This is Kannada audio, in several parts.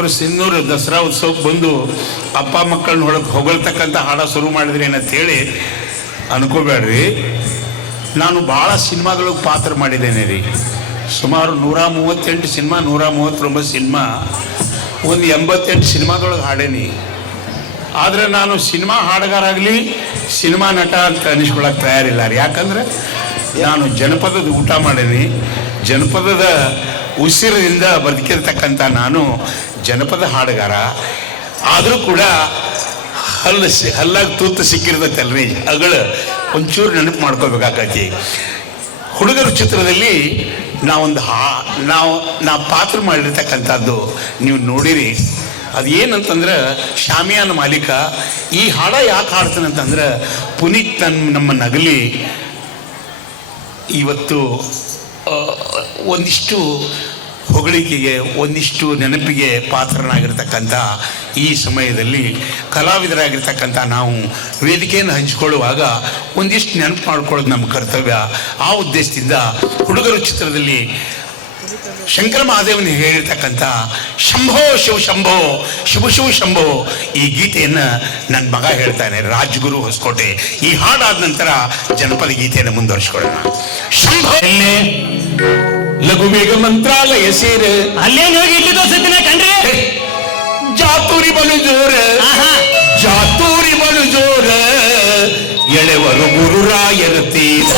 ಇವರು ಸಿನ್ನೂರು ದಸರಾ ಉತ್ಸವಕ್ಕೆ ಬಂದು ಅಪ್ಪ ಮಕ್ಕಳನ್ನ ಹೊಗಳ್ತಕ್ಕಂಥ ಹಾಡ ಶುರು ಮಾಡಿದ್ರಿ ಅಂತೇಳಿ ಅನ್ಕೋಬೇಡ್ರಿ. ನಾನು ಭಾಳ ಸಿನಿಮಾಗಳಿಗೆ ಪಾತ್ರ ಮಾಡಿದ್ದೇನೆ ರೀ. ಸುಮಾರು 138 ಸಿನಿಮಾ, 139 ಸಿನಿಮಾ, ಒಂದು 88 ಸಿನಿಮಾದೊಳಗೆ ಹಾಡೇನಿ. ಆದರೆ ನಾನು ಸಿನಿಮಾ ಹಾಡುಗಾರ ಆಗಲಿ, ಸಿನಿಮಾ ನಟ ಅಂತ ಅನಿಸ್ಕೊಳಕ್ಕೆ ತಯಾರಿಲ್ಲ ರೀ. ಯಾಕಂದರೆ ನಾನು ಜನಪದದ ಊಟ ಮಾಡೇನಿ, ಜನಪದದ ಉಸಿರಿಂದ ಬದುಕಿರ್ತಕ್ಕಂಥ ನಾನು ಜನಪದ ಹಾಡುಗಾರ. ಆದರೂ ಕೂಡ ಹಲ್ಲಾಗಿ ತೂತು ಸಿಕ್ಕಿರ್ತೈತಲ್ರಿ, ಅಗಳು ಒಂಚೂರು ನೆನಪು ಮಾಡ್ಕೋಬೇಕಾಗತಿ. ಹುಡುಗರು ಚಿತ್ರದಲ್ಲಿ ನಾ ಪಾತ್ರ ಮಾಡಿರ್ತಕ್ಕಂಥದ್ದು ನೀವು ನೋಡಿರಿ. ಅದೇನಂತಂದ್ರೆ ಶಾಮಿಯಾನ ಮಾಲೀಕ ಈ ಹಾಡ ಯಾಕೆ ಹಾಡ್ತಾನೆ ಅಂತಂದ್ರೆ, ಪುನೀತ್ ನಮ್ಮ ನಗಲಿ ಇವತ್ತು ಒಂದಿಷ್ಟು ಹೊಗಳಿಕೆಗೆ, ಒಂದಿಷ್ಟು ನೆನಪಿಗೆ ಪಾತ್ರನಾಗಿರ್ತಕ್ಕಂಥ ಈ ಸಮಯದಲ್ಲಿ ಕಲಾವಿದರಾಗಿರ್ತಕ್ಕಂಥ ನಾವು ವೇದಿಕೆಯನ್ನು ಹಂಚಿಕೊಳ್ಳುವಾಗ ಒಂದಿಷ್ಟು ನೆನಪು ಮಾಡ್ಕೊಳ್ಳೋದು ನಮ್ಮ ಕರ್ತವ್ಯ. ಆ ಉದ್ದೇಶದಿಂದ ಹುಡುಗರು ಚಿತ್ರದಲ್ಲಿ ಶಂಕರ ಮಹಾದೇವನ ಹೇಳಿರ್ತಕ್ಕಂಥ ಶಂಭೋ ಶಿವ ಶಂಭೋ ಶಿವ ಶಿವ ಶಂಭೋ ಈ ಗೀತೆಯನ್ನು ನನ್ನ ಮಗ ಹೇಳ್ತಾನೆ, ರಾಜ್ಗುರು ಹೊಸಕೋಟೆ. ಈ ಹಾಡಾದ ನಂತರ ಜನಪದ ಗೀತೆಯನ್ನು ಮುಂದುವರಿಸ್ಕೊಳ್ಳೋಣ. ಶಂಭೋ ಲಘು ಬೇಗ ಮಂತ್ರಾಲಯ ಸೇರ ಅಲ್ಲೇನು ಹೋಗಿ ಇಲ್ಲಿ ತೋರಿಸ್ತೀನಿ ಕಣ್ರಿ. ಜಾತೂರಿ ಬಲು ಜೋರ, ಜಾತೂರಿ ಬಲು ಜೋರ, ಎಳೆವರು ಗುರುರಾಯರ ತೀರ.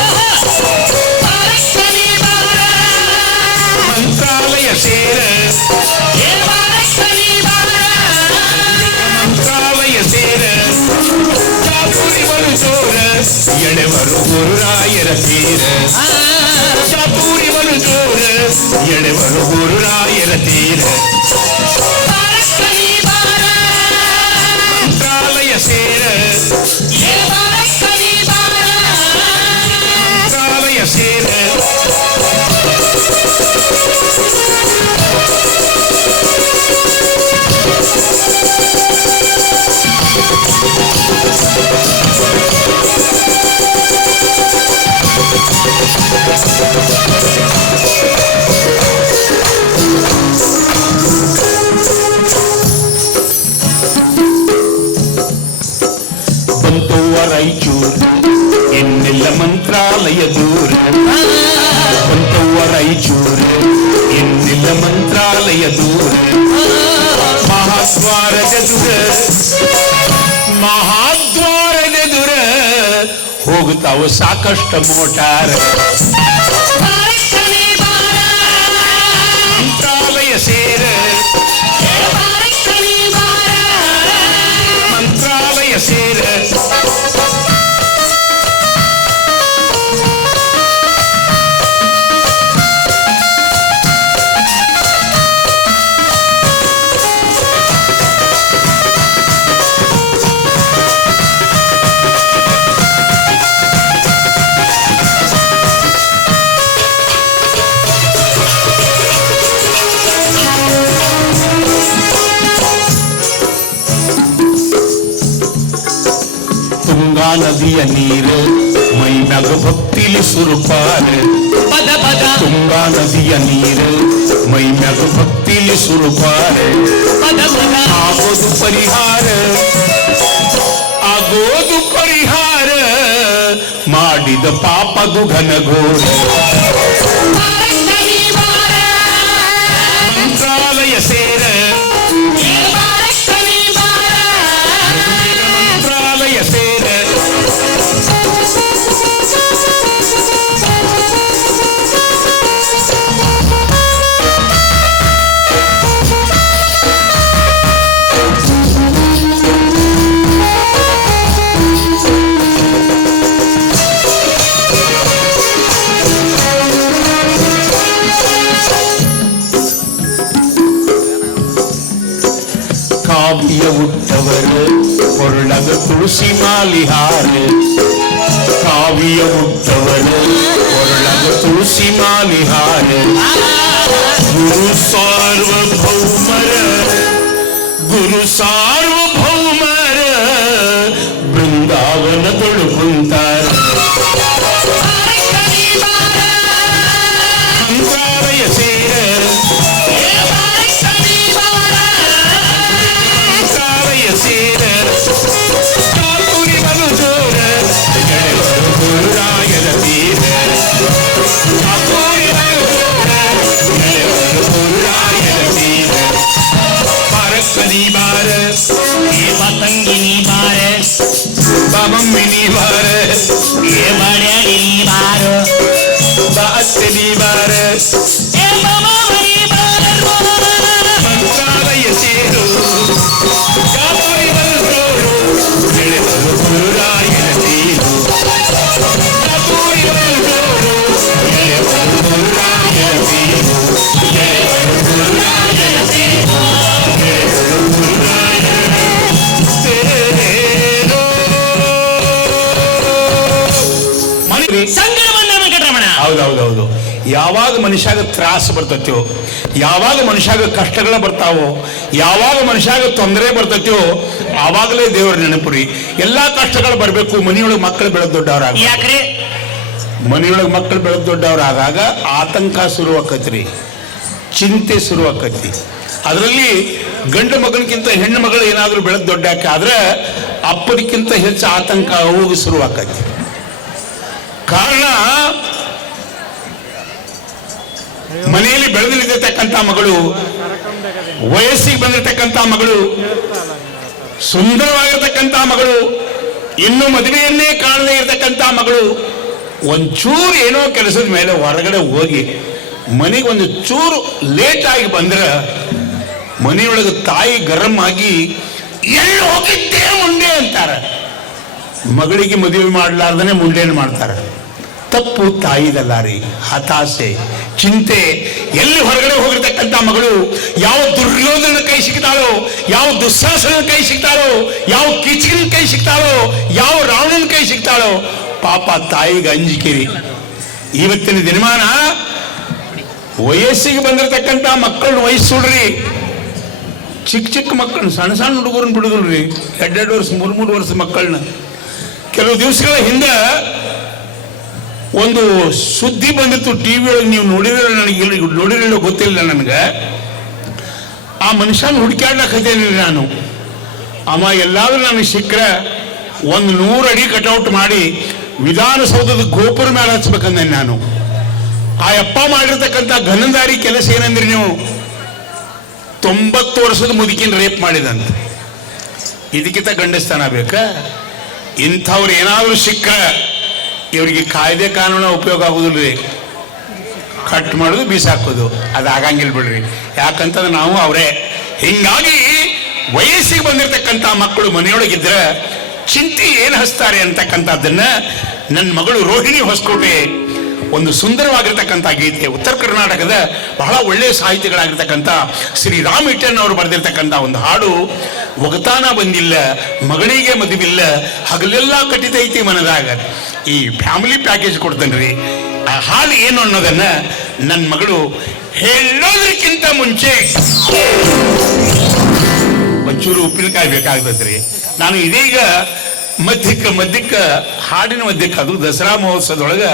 ಮಂತ್ರಾಲಯ ಸೇರ, ಮಂತ್ರಾಲಯ ಸೇರ, ಜಾತೂರಿ ಬಲು ಜೋರ, ಎಳೆವರು ಗುರುರಾಯರ ತೀರ. ಚಾತೂರಿ ಬಲು ಜೋರ, ಎಳೆವರು ಗುರುರಾಯರ ತೀರ. ಮಂತ್ರಾಲಯ ಸೇರ, ಮಂತ್ರಾಲಯ ಸೇರ. ರಾಯಚೂರು ಎನ್ನೆಲ್ಲ ಮಂತ್ರಾಲಯ ದೂರ, ಬಂತವ್ವ ರಾಯಚೂರು ಎನ್ನೆಲ್ಲ ಮಂತ್ರಾಲಯ ದೂರ. ಮಹಾದ್ವಾರದ ದುರ, ಮಹಾದ್ವಾರದ ದುರ, ಹೋಗುತ್ತಾವ ಸಾಕಷ್ಟು ಮೋಟಾರ. ಮಂತ್ರಾಲಯ ಸೇರ, ಮಂತ್ರಾಲಯ ಸೇರ. ತುಂಗಾ ನದಿಯ ನೀರು ಮೈ ಮ್ಯಾಗ ಭಕ್ತಿಲಿ ಸುರುಪಾರ. ಪದ ಪದ ತುಂಗಾ ನದಿಯ ನೀರು ಮೈ ಮ್ಯಾಗ ಭಕ್ತಿಲಿ ಸುರುಪಾರ. ಪದ ಪದ ಆಗೋದು ಪರಿಹಾರ, ಆಗೋದು ಪರಿಹಾರ, ಮಾಡಿದ ಪಾಪದು ಘನಘೋರ. ಮಂತ್ರಾಲಯ ಸೇರ, ಮಂತ್ರಾಲಯ ಸೇರ. ಕಾವ್ಯ ಹುಟ್ಟವರು ಕೊರಳಗ ತುಳಸಿ ಮಾಲಿಹಾರ. ಕಾವ್ಯ ಹುಟ್ಟವರು ಕೊರಳಗ ತುಳಸಿ ಮಾಲಿಹಾರ. ಗುರು ಸಾರ್ವಭೌಮರ, ಗುರು ಸಾರ್ವಭೌಮರ ಬೃಂದಾವನದೊಳು ಕುಂತಾರ. ಮಂತ್ರಾಲಯ ಸೇರ, ಯಾವಾಗ ಮನುಷ್ಯಾಗ ತ್ರಾಸ ಬರ್ತೈತೋ, ಯಾವಾಗ ಮನುಷ್ಯಾಗ ಕಷ್ಟಗಳು ಬರ್ತಾವೋ, ಯಾವಾಗ ಮನುಷ್ಯಾಗ ತೊಂದರೆ ಬರ್ತೈತೋ ಆವಾಗಲೇ ದೇವರ ನೆನಪುರಿ. ಎಲ್ಲಾ ಕಷ್ಟಗಳು ಬರಬೇಕು. ಮನೆಯೊಳಗೆ ಮಕ್ಕಳು ಬೆಳೆದ ದೊಡ್ಡವರಾಗ, ಯಾಕ್ರಿ? ಮನೆಯೊಳಗೆ ಮಕ್ಕಳು ಬೆಳೆದ ದೊಡ್ಡವರಾದಾಗ ಆತಂಕ ಶುರುವಾಕತ್ರಿ, ಚಿಂತೆ ಶುರುವಾಕತಿ. ಅದರಲ್ಲಿ ಗಂಡು ಮಗನಿಗಿಂತ ಹೆಣ್ಣು ಮಗಳು ಏನಾದರೂ ಬೆಳೆದ ದೊಡ್ಡಾಕೆ ಆದ್ರೆ ಅಪ್ಪನಿಗಿಂತ ಹೆಚ್ಚು ಆತಂಕ ಹೋಗಿ ಶುರುವಾಕತಿ. ಕಾರಣ ಮನೆಯಲ್ಲಿ ಬೆಳೆದು ನಿಂತಿರ್ತಕ್ಕಂಥ ಮಗಳು, ವಯಸ್ಸಿಗೆ ಬಂದಿರತಕ್ಕಂಥ ಮಗಳು, ಸುಂದರವಾಗಿರ್ತಕ್ಕಂಥ ಮಗಳು, ಇನ್ನು ಮದುವೆಯನ್ನೇ ಕಾಣದೇ ಇರತಕ್ಕಂಥ ಮಗಳು ಒಂಚೂರು ಏನೋ ಕೆಲಸದ ಮೇಲೆ ಹೊರಗಡೆ ಹೋಗಿ ಮನೆಗೆ ಒಂದು ಚೂರು ಲೇಟ್ ಆಗಿ ಬಂದ್ರೆ ಮನೆಯೊಳಗೆ ತಾಯಿ ಗರಂ ಆಗಿ ಎಲ್ಲಿ ಹೋಗಿದ್ದೆ ಮುಂಡೆ ಅಂತಾರೆ. ಮಗಳಿಗೆ ಮದುವೆ ಮಾಡಲಾರ್ದನೆ ಮುಂಡೇನು ಮಾಡ್ತಾರೆ. ತಪ್ಪು ತಾಯಿದಲ್ಲ ರೀ. ಹತಾಶೆ, ಚಿಂತೆ. ಎಲ್ಲಿ ಹೊರಗಡೆ ಹೋಗಿರ್ತಕ್ಕಂಥ ಮಗಳು ಯಾವ ದುರ್ಯೋಧನ ಕೈ ಸಿಗ್ತಾಳೋ, ಯಾವ ದುಸ್ಸಾಹಸನ ಕೈ ಸಿಗ್ತಾಳೋ, ಯಾವ ಕಿಚಿನ ಕೈ ಸಿಗ್ತಾಳೋ, ಯಾವ ರಾವಣನ ಕೈ ಸಿಗ್ತಾಳೋ ಪಾಪ ತಾಯಿಗೆ ಅಂಜಿಕೆರಿ. ಇವತ್ತಿನ ದಿನಮಾನ ವಯಸ್ಸಿಗೆ ಬಂದಿರತಕ್ಕಂಥ ಮಕ್ಕಳನ್ನ ವಯಸ್ಸುಡ್ರಿ, ಚಿಕ್ಕ ಚಿಕ್ಕ ಮಕ್ಕಳನ್ನ, ಸಣ್ಣ ಸಣ್ಣ ಹುಡುಗರನ್ನ ಬಿಡುದಿಲ್ರಿ. 2 ವರ್ಷ 3 ವರ್ಷ ಮಕ್ಕಳನ್ನ. ಕೆಲವು ದಿವಸಗಳ ಹಿಂದೆ ಒಂದು ಸುದ್ದಿ ಬಂದಿತ್ತು ಟಿವಿ ಒಳಗೆ. ನೀವು ನೋಡಿದ್ರೆ ನನಗೆ ನೋಡಿರಲಿಲ್ಲ, ಗೊತ್ತಿಲ್ಲ ನನಗೆ. ಆ ಮನುಷ್ಯನ ಹುಡುಕ್ಯಾಡ್ಲಕ್ಕೇನಿ ನಾನು. ಅವ ಎಲ್ಲಾದ್ರೂ ನನಗೆ ಸಿಕ್ಕರೆ 100 ಅಡಿ ಕಟೌಟ್ ಮಾಡಿ ವಿಧಾನಸೌಧದ ಗೋಪುರ ಮೇಲೆ ಹಚ್ಬೇಕಂದೆ ನಾನು. ಆ ಅಪ್ಪ ಮಾಡಿರ್ತಕ್ಕಂಥ ಘನದಾರಿ ಕೆಲಸ ಏನಂದ್ರಿ ನೀವು, 90 ವರ್ಷದ ಮುದುಕಿನ ರೇಪ್ ಮಾಡಿದಂತ. ಇದಕ್ಕಿಂತ ಗಂಡಸ್ತಾನ ಬೇಕಾ? ಇಂಥವ್ರು ಏನಾದರೂ ಸಿಕ್ಕರೆ ಇವರಿಗೆ ಕಾಯ್ದೆ ಕಾನೂನು ಉಪಯೋಗ ಆಗುದಿಲ್ರಿ. ಕಟ್ ಮಾಡೋದು ಬೀಸಾಕೋದು ಅದು ಆಗಂಗಿಲ್ಲ ಬಿಡ್ರಿ. ಯಾಕಂತಂದ್ರೆ ನಾವು ಅವರೇ. ಹಿಂಗಾಗಿ ವಯಸ್ಸಿಗೆ ಬಂದಿರತಕ್ಕಂಥ ಮಕ್ಕಳು ಮನೆಯೊಳಗಿದ್ರೆ ಚಿಂತೆ ಏನು ಹಚ್ತಾರೆ ಅಂತಕ್ಕಂಥದ್ದನ್ನ ನನ್ನ ಮಗಳು ರೋಹಿಣಿ ಹೊಸಕೋಟೆ ಒಂದು ಸುಂದರವಾಗಿರ್ತಕ್ಕಂಥ ಗೀತೆ, ಉತ್ತರ ಕರ್ನಾಟಕದ ಬಹಳ ಒಳ್ಳೆಯ ಸಾಹಿತಿಗಳಾಗಿರ್ತಕ್ಕಂಥ ಶ್ರೀ ರಾಮ್ ಇಟ್ಟನ್ ಅವರು ಬರೆದಿರ್ತಕ್ಕಂಥ ಒಂದು ಹಾಡು. ಒಗತಾನ ಬಂದಿಲ್ಲ, ಮಗಳಿಗೆ ಮದುವಿಲ್ಲ, ಹಗಲೆಲ್ಲ ಕಟ್ಟಿತೈತಿ ಮನದಾಗ. ಈ ಫ್ಯಾಮಿಲಿ ಪ್ಯಾಕೇಜ್ ಕೊಡ್ತೇನ್ರಿ. ಆ ಹಾಡು ಏನು ಅನ್ನೋದನ್ನ ನನ್ನ ಮಗಳು ಹೇಳೋದಕ್ಕಿಂತ ಮುಂಚೆ ಒಂಚೂರು ಉಪ್ಪಿನಕಾಯಿ ಬೇಕಾಗ್ತದ್ರಿ. ನಾನು ಇದೀಗ ಮಧ್ಯಕ್ಕೆ ಹಾಡಿನ ಮಧ್ಯಕ್ಕೆ, ಅದು ದಸರಾ ಮಹೋತ್ಸವದೊಳಗೆ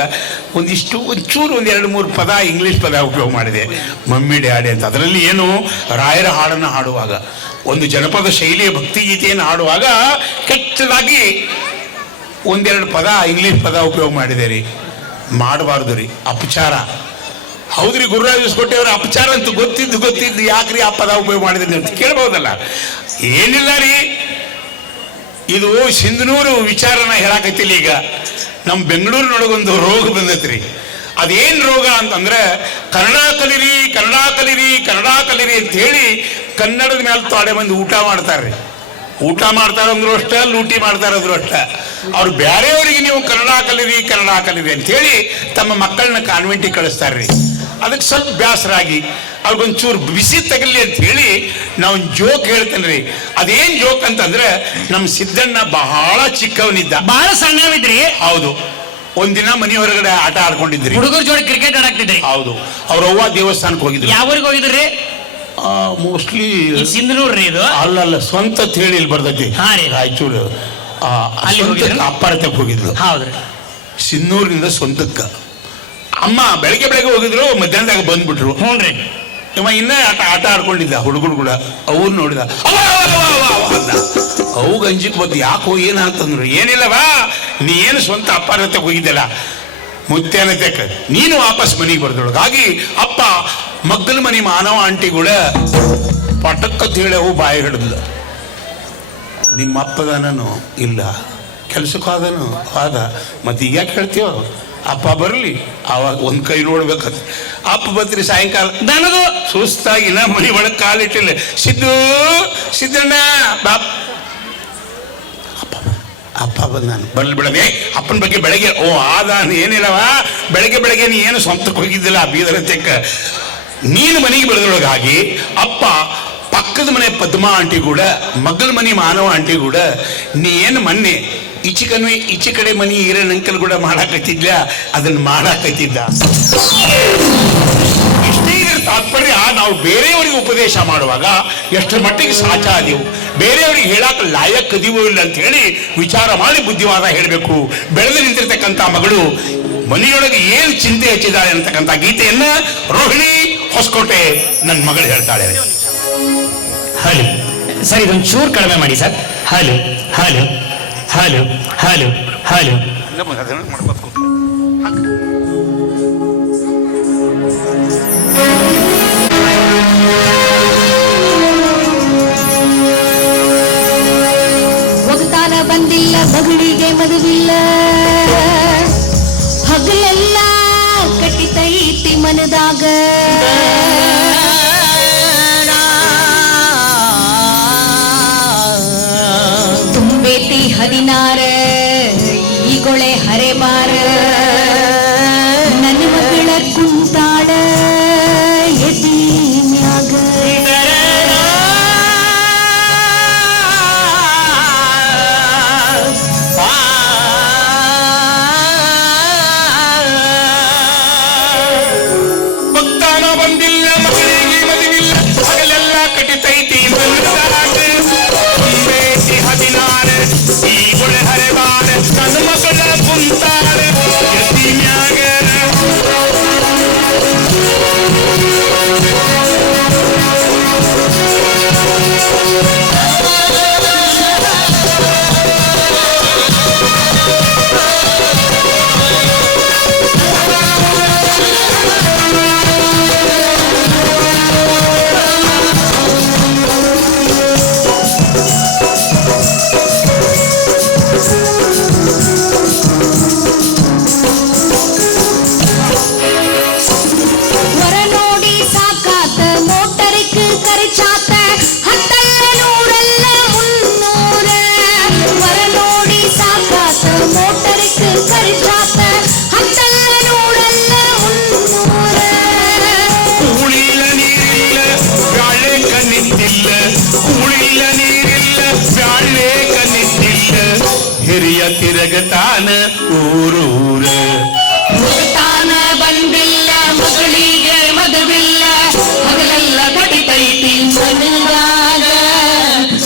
ಒಂಚೂರು 2-3 ಪದ ಇಂಗ್ಲಿಷ್ ಪದ ಉಪಯೋಗ ಮಾಡಿದೆ. ಮಮ್ಮಿ ಡ್ಯಾಡಿ ಅಂತ. ಅದರಲ್ಲಿ ಏನು, ರಾಯರ ಹಾಡನ್ನು ಹಾಡುವಾಗ, ಒಂದು ಜನಪದ ಶೈಲಿಯ ಭಕ್ತಿಗೀತೆಯನ್ನು ಹಾಡುವಾಗ ಕೆಟ್ಟದಾಗಿ 1-2 ಪದ ಇಂಗ್ಲಿಷ್ ಪದ ಉಪಯೋಗ ಮಾಡಿದೆ ರೀ. ಮಾಡಬಾರ್ದು ರೀ, ಅಪಚಾರ. ಹೌದ್ರಿ, ಗುರುರಾಜ್ ಕೊಟ್ಟೆಯವ್ರ ಅಪಚಾರ ಅಂತ ಗೊತ್ತಿದ್ದು ಯಾಕ್ರಿ ಆ ಪದ ಉಪಯೋಗ ಮಾಡಿದ್ರಿ ಅಂತ ಕೇಳ್ಬೋದಲ್ಲ. ಏನಿಲ್ಲ ರೀ, ಇದು ಸಿಂಧನೂರು ವಿಚಾರನ ಹೇಳಾಕತ್ತಿಲ್ಲ. ಈಗ ನಮ್ಮ ಬೆಂಗಳೂರಿನೊಳಗೊಂದು ರೋಗ ಬಂದೈತ್ರಿ. ಅದೇನು ರೋಗ ಅಂತಂದ್ರೆ ಕನ್ನಡ ಕಲಿರಿ ಅಂತ ಹೇಳಿ ಕನ್ನಡದ ಮೇಲೆ ತೊಡೆ ಮಂದಿ ಊಟ ಮಾಡ್ತಾರ್ರಿ. ಊಟ ಮಾಡ್ತಾರಂದ್ರು ಅಷ್ಟ, ಲೂಟಿ ಮಾಡ್ತಾರಂದ್ರು ಅಷ್ಟ. ಅವ್ರು ಬೇರೆಯವರಿಗೆ ನೀವು ಕನ್ನಡ ಕಲಿರಿ ಅಂತ ಹೇಳಿ ತಮ್ಮ ಮಕ್ಕಳನ್ನ ಕಾನ್ವೆಂಟಿಗೆ ಕಳಿಸ್ತಾರ್ರಿ. ಅದಕ್ಕೆ ಸ್ವಲ್ಪ ಬೇಸರಾಗಿ ಅವ್ರಿಗೊಂಚೂರು ಬಿಸಿ ತಗಲಿ ಅಂತ ಹೇಳಿ ನಾವು ಜೋಕ್ ಹೇಳ್ತೇನೆ ರೀ. ಅದೇನ್ ಜೋಕ್ ಅಂತಂದ್ರೆ, ನಮ್ಮ ಸಿದ್ದಣ್ಣ ಬಹಳ ಚಿಕ್ಕವನಿದ್ದ, ಬಹಳ ಸಣ್ಣವಿದ್ರಿ. ಹೌದು. ಒಂದಿನ ಮನೆ ಹೊರಗಡೆ ಆಟ ಆಡ್ಕೊಂಡಿದ್ರಿ, ಹುಡುಗರ ಜೋಡಿ ಕ್ರಿಕೆಟ್ ಆಡಾಕ್ತಿದ್ರಿ. ಹೌದು. ಅವ್ರ ಅವ್ವ ದೇವಸ್ಥಾನಕ್ಕೆ ಹೋಗಿದ್ರು. ಯಾವ ಊರಿಗೆ ಹೋಗಿದ್ರಿ? ಮೋಸ್ಟ್ಲಿ ಸಿಂಧನೂರ್ರಿ ಇದು. ಅಲ್ಲ, ಸ್ವಂತ ಹೇಳಿ ಇಲ್ಲಿ ಬರ್ತೈತಿ, ರಾಯಚೂರು. ಅಪ್ಪಾರತಕ್ಕೆ ಹೋಗಿದ್ರು. ಹೌದ್ರಿ. ಸಿನ್ನೂರಿನಿಂದ ಸ್ವಂತಕ್ಕ. ಅಮ್ಮ ಬೆಳಗ್ಗೆ ಹೋಗಿದ್ರು, ಮಧ್ಯಾಹ್ನದಾಗ ಬಂದ್ಬಿಟ್ರು. ಹ್ಞೂನ್ರಿ. ಇವ ಇನ್ನೇ ಆಟ ಆಡ್ಕೊಂಡಿದ್ದ ಹುಡುಗರು ಕೂಡ. ಅವ್ರು ನೋಡಿದ, ಅವು ಗಂಜಿಕ್ ಬಂದು ಯಾಕೋ ಏನಾಗ್ತಂದ್ರು. ಏನಿಲ್ಲವಾ, ನೀ ಏನು ಸ್ವಂತ ಅಪ್ಪಾರತೆ ಹೋಗಿದ್ದಲ್ಲ ಮುತ್ಯಾನತೆಕ, ನೀನು ವಾಪಸ್ ಮನೆಗೆ ಬರ್ದೊಳಗಾಗಿ ಅಪ್ಪ ಮಗ್ಗಲ ಮನೆ ಮಾನವ ಆಂಟಿಗಳ ಪಟಕ್ಕತ್ ಹೇಳಿ ಅವು ಬಾಯಿ ಹಿಡಿದ್ಲ. ನಿಮ್ಮ ಅಪ್ಪದಾನನು ಇಲ್ಲ, ಕೆಲ್ಸಕ್ಕಾದನು ಆದ, ಮತ್ತೆ ಈಗ ಯಾಕೆ ಹೇಳ್ತೀವ? ಅಪ್ಪ ಬರಲಿ, ಅವಾಗ ಒಂದ್ ಕೈ ನೋಡ್ಬೇಕಂತ. ಅಪ್ಪ ಬತ್ರಿ ಸಾಯಂಕಾಲ ದನದು ಸುಸ್ತಾಗಿ ನಾ ಮನೆ ಒಳಗೆ ಕಾಲಿಟ್ಟಿಲ್ಲ. ಸಿದ್ದಣ್ಣ ಬಾಪ್. ಅಪ್ಪ ಬಂದ. ನಾನು ಬರ್ಲಿ ಬಿಡದೆ, ಅಪ್ಪನ ಬಗ್ಗೆ ಬೆಳಗ್ಗೆ ಆದಾನ ಏನಿಲ್ಲವ, ಬೆಳಗ್ಗೆ ನೀ ಏನು ಸ್ವಂತಕ್ಕೆ ಹೋಗಿದ್ದಿಲ್ಲ ಬೀದರತ್ಯಕ್ಕ, ನೀನು ಮನೆಗೆ ಬೆಳೆದೊಳಗಾಗಿ ಅಪ್ಪ ಪಕ್ಕದ ಮನೆ ಪದ್ಮಾ ಆಂಟಿ ಕೂಡ, ಮಗ್ಗಲ ಮನೆ ಮಾನವ ಆಂಟಿ ಕೂಡ ನೀ ಏನು ಮೊನ್ನೆ ಈಚೆ ಕಡೆ ಮನಿ ಈರಣ್ಣ ಅಂಕಲ್ ಕೂಡ ಮಾಡಾಕತ್ತಿದ್ಲ, ಅದನ್ನ ಮಾಡಾಕತ್ತಿದ್ದ. ಇಷ್ಟೇ ಇದರ ತಾತ್ಪರ್ಯ. ನಾವು ಬೇರೆಯವರಿಗೆ ಉಪದೇಶ ಮಾಡುವಾಗ ಎಷ್ಟರ ಮಟ್ಟಿಗೆ ಸಾಚ ಅದೀವು, ಬೇರೆಯವರಿಗೆ ಹೇಳಾಕ ಲಾಯಕ್ ಅದೀವೋ ಇಲ್ಲ ಅಂತ ಹೇಳಿ ವಿಚಾರ ಮಾಡಿ ಬುದ್ಧಿವಾದ ಹೇಳಬೇಕು. ಬೆಳೆದು ನಿಂತಿರ್ತಕ್ಕಂಥ ಮಗಳು ಮನೆಯೊಳಗೆ ಏನು ಚಿಂತೆ ಹಚ್ಚಿದ್ದಾಳೆ ಅಂತಕ್ಕಂಥ ಗೀತೆಯನ್ನ ರೋಹಿಣಿ ಹೊಸಕೋಟೆ ನನ್ನ ಮಗಳು ಹೇಳ್ತಾಳೆ. ಹಲೋ ಸರ್, ಇದೊಂದು ಚೂರು ಕಡಿಮೆ ಮಾಡಿ sir. Hello hello hello hello hello. ಒಗತಾನ ಬಂದಿಲ್ಲ, ಮಗಳಿಗೆ ಮದುವಿಲ್ಲ, ಹಗಲೆಲ್ಲ ಕಟ್ಟಿತೈತಿ ಮನದಾಗ. ತುಂಬೇತಿ 16 ಈಗೊಳೆ ಹರೆಬಾರ, ನನ್ನ ಮಗಳ ಕುಂತಾಳ ಎದಿನ್ಯಾಗ. ಭಕ್ತಾನ ಬಂದಿಲ್ಲ, ಮಗಳಿಗೆ ಮದುವಿಲ್ಲ, ಹಗಲೆಲ್ಲ ಕಟ್ಟಿತೈತಿ ಮನದಾಗ. ತುಂಬೇತಿ 16 ಈಗೊಳೆ ಹರೆಬಾರ, ನನ್ನ ಮಗಳ ಕುಂತಾಳ ಎದಿನ್ಯಾಗ. ವರ ನೋಡಿ ಸಾಕಾತ, ಮೋಟರಿಕ್ ಖರ್ಚಾತ, 10 100 ವರ ನೋಡಿ ಸಾಕಾತ, ಮೋಟರಿಕ್ ಖರ್ಚಾತ, 10 100 ಕೂಳಿಲ್ಲ ನೀರಿಲ್ಲ ಬ್ಯಾಳೆ ಕಣ್ಣಿದ್ದಿಲ್ಲ, ಕೂಳಿಲ್ಲ ನೀರಿಲ್ಲ ಬ್ಯಾಳೆ ಕಣ್ಣಿದ್ದಿಲ್ಲ, ಹಿರಿಯ ತಿರಗತಾನ ಊರೂರ. ಮುಗತಾನ ಬಂದಿಲ್ಲ, ಮಗಳಿಗೆ ಮದುವಿಲ್ಲ, ಹಗಲೆಲ್ಲ ಕಡಿತೈತಿ ಮನದಾಗ.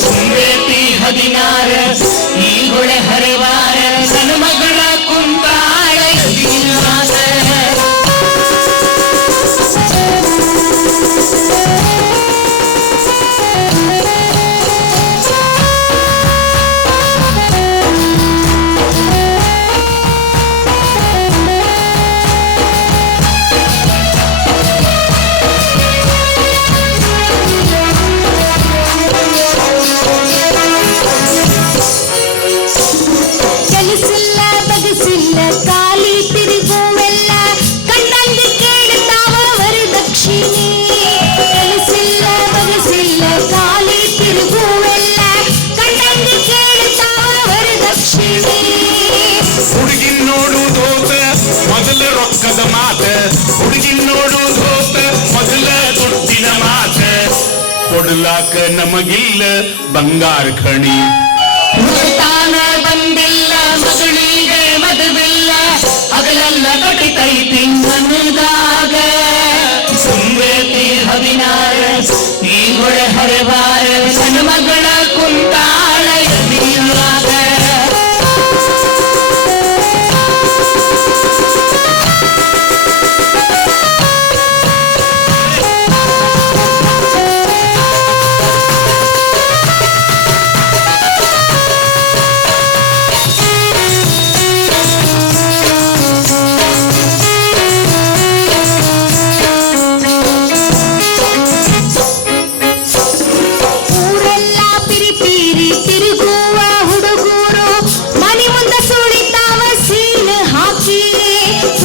ತುಂಬೇತಿ 16 ಈಗೊಳೆ ಹರೆವಾರ, ನನ್ನ ಮಗಳ ಕುಂತಾಳ ಎದಿನ್ಯಾಗ. ಕೆಲಸಿಲ್ಲ ಬಗಸಿಲ್ಲ, ಖಾಲಿ ತಿರುಗುವೆಲ್ಲ, ಕಂಡಂಗೆ ಕೇಳ್ತಾವ ವರದಕ್ಷಿಣೆ. ಕೆಲಸಿಲ್ಲ ಬಗಸಿಲ್ಲ, ಖಾಲಿ ತಿರುಗುವೆಲ್ಲ, ಕಂಡಂಗೆ ಕೇಳ್ತಾವ ವರದಕ್ಷಿಣೆ. ಹುಡುಗಿನ್ ನೋಡುದೋತ ಮೊದಲ ರೊಕ್ಕದ ಮಾತ, ಹುಡುಗಿನ್ ನೋಡುದೋತ ಮೊದಲ ದುಡ್ಡಿನ ಮಾತ, ಕೊಡ್ಲಾಕ ನಮಗಿಲ್ಲ ಬಂಗಾರ ಖಣಿ. ಮುಗತಾನ ಬಂದಿಲ್ಲ, ಮಗಳಿಗೆ ಮದುವಿಲ್ಲ, ಹಗಲೆಲ್ಲ ಕಟ್ಟಿತೈತಿ ಮನದಾಗ. ತುಂಬೇತಿ 16 ಈಗೊಳೆ ಹರೆವಾರ, ನನ್ನ ಮಗಳ ಕುಂತಾಳ ಎದಿನ್ಯಾಗ. ಊರೆಲ್ಲ ಪಿರಿಪಿರಿ ತಿರುಗುವ ಹುಡುಗರು, ಮನಿ ಮುಂದ ಸುಳಿತಾವ ಸೀನ್ ಹಾಕಿ.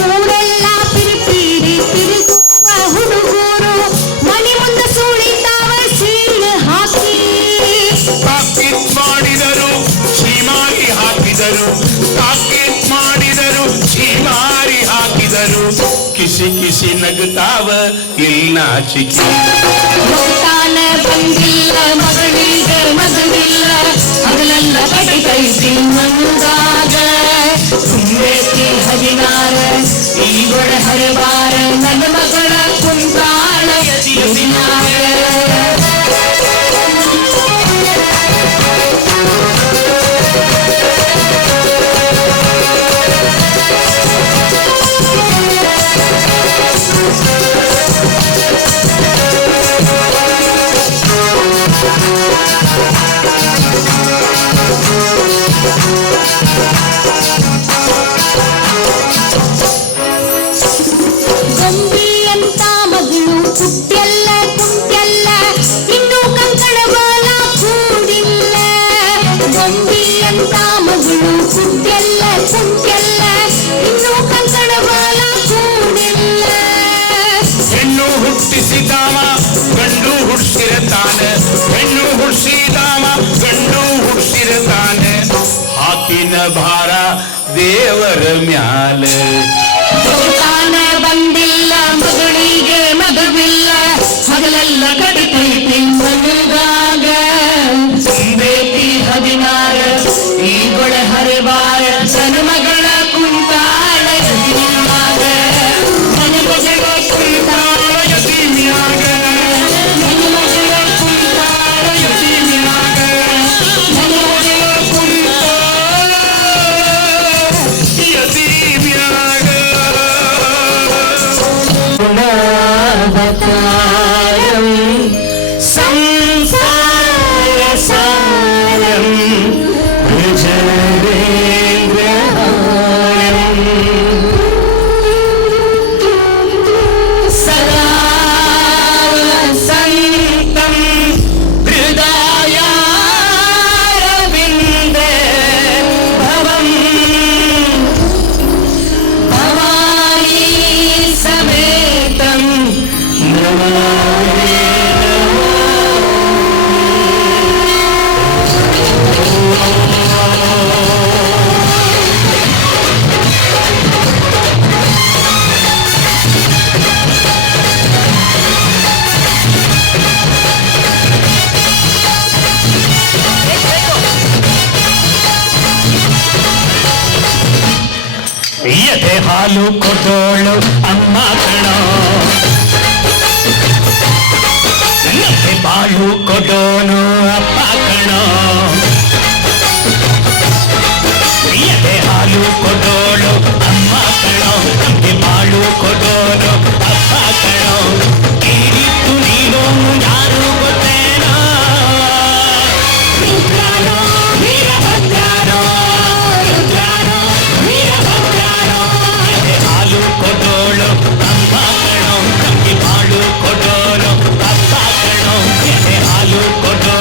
ಊರೆಲ್ಲ ಪಿರಿಪಿರಿ ತಿರುಗುವ ಹುಡುಗರು, ಮನಿ ಮುಂದ ಸುಳಿತಾವ ಸೀನ್ ಹಾಕಿ. ತಾಕೀತ್ ಮಾಡಿದರು ಛೀಮಾರಿ ಹಾಕಿದರು, ತಾಕೀತ್ ಮಾಡಿದರು ಛೀಮಾರಿ ಹಾಕಿದರು, ಕಿಸಿ ಕಿಸಿ ನಗುತ್ತಾವ ಇಲ್ನಾಚಿಕೆ. ಮುಗತಾನ ಬಂದಿಲ್ಲ, ಮಗಳಿಗೆ ಮದುವಿಲ್ಲ, ಹಗಲೆಲ್ಲ ಕಟ್ಟಿತೈತಿ ಮನದಾಗ. ಗೊಂಬಿ ಅಂತ ಮಗಳು ಕುಟ್ಯಲ್ಲ ಕುಂಟ್ಯಲ್ಲ ಇನ್ನೂ ಕಂಕಣ ಬಾಲ ಕೂಡಿಲ್ಲ. ಗೊಂಬಿ ಅಂತ ಮಗಳು ಕುಟ್ಯಲ್ಲ ಕುಂಟ್ಯಲ್ಲ ಇನ್ನೂ ಕಂಕಣ ಬಾಲ ಕೂಡಿಲ್ಲ. ಹೆಣ್ಣು ಹುಟ್ಟಿಸಿದಾವ ಗಂಡು ಹುಟ್ಟಿಸಿರತಾನೆ, ಹೆಣ್ಣು ಹುಟ್ಟಿಸಿದಾವ ಗಂಡು ಹುಟ್ಟಿಸಿರತಾನೆ. ಹಾಕಿನ ಭಾರ ದೇವರ ಮ್ಯಾಲ, ತಾನ ಬಂದಿಲ್ಲ ಮಗಳಿಗೆ ಮಗುವಿಲ್ಲ, ಹಗಲೆಲ್ಲ ಕಡಿತೈತಿ ಮನುಗಾಗ. ಬೇಟಿ 16 ಈಗೊಳ ಹರಿವಾರ ನನ್ನ ಮಗಳ ಕುಂತಾಳ ಯತಿಮ್ಯಾಗ. ನನ್ನ ಮಗಳ ಕುಂತಾಳ ಯತಿಮ್ಯಾಗ. ನನ್ನ ಮಗಳ ಕುಂತಾಳ ಯತಿಮ್ಯಾಗ. ನನ್ನ ಮಗಳ ಕುಂತಾಳ ಯತಿಮ್ಯಾಗ. ಗುಣಾವತಾರಂ ಸಂಸಾರ ಸಾರಂ ಭಜರೇಂದ್ರಹಾರಂ ಸದಾ ಸಂತಂ ಹೃದಯಾರವಿಂದೇ ಭವಂ ಭವಾನಿ ಸಮೇತಂ ನಮಾಮಿ ಎದೆ ಹಾಲು ಕೊಡೋಳು ಅಮ್ಮ ಕಣೋ, ನನ್ನೆದೆ ಬಾಳು ಕೊಡೋನು ಅಪ್ಪ ಕಣೋ. ಎದೆ ಹಾಲು ಕೊಡೋಳು ಅಮ್ಮ ಕಣೋ, ನಮಗೆ ಬಾಳು ಕೊಡೋನು ಅಪ್ಪ ಕಣೋ. ಕಿರಿತು ನೀಡೋನು ಯಾರು ಗೊತ್ತೇನೋ, ರುದ್ರನೋ ವೀರಭದ್ರನೋ, ರುದ್ರನೋ ವೀರಭದ್ರನೋ. ಎದೆ ಹಾಲು ಕೊಡೋಳು ಅಮ್ಮ ಕಣೋ, ನಮಗೆ ಬಾಳು ಕೊಡೋನು ಅಪ್ಪ ಕಣೋ. ಎದೆ ಹಾಲು ಕೊಡೋ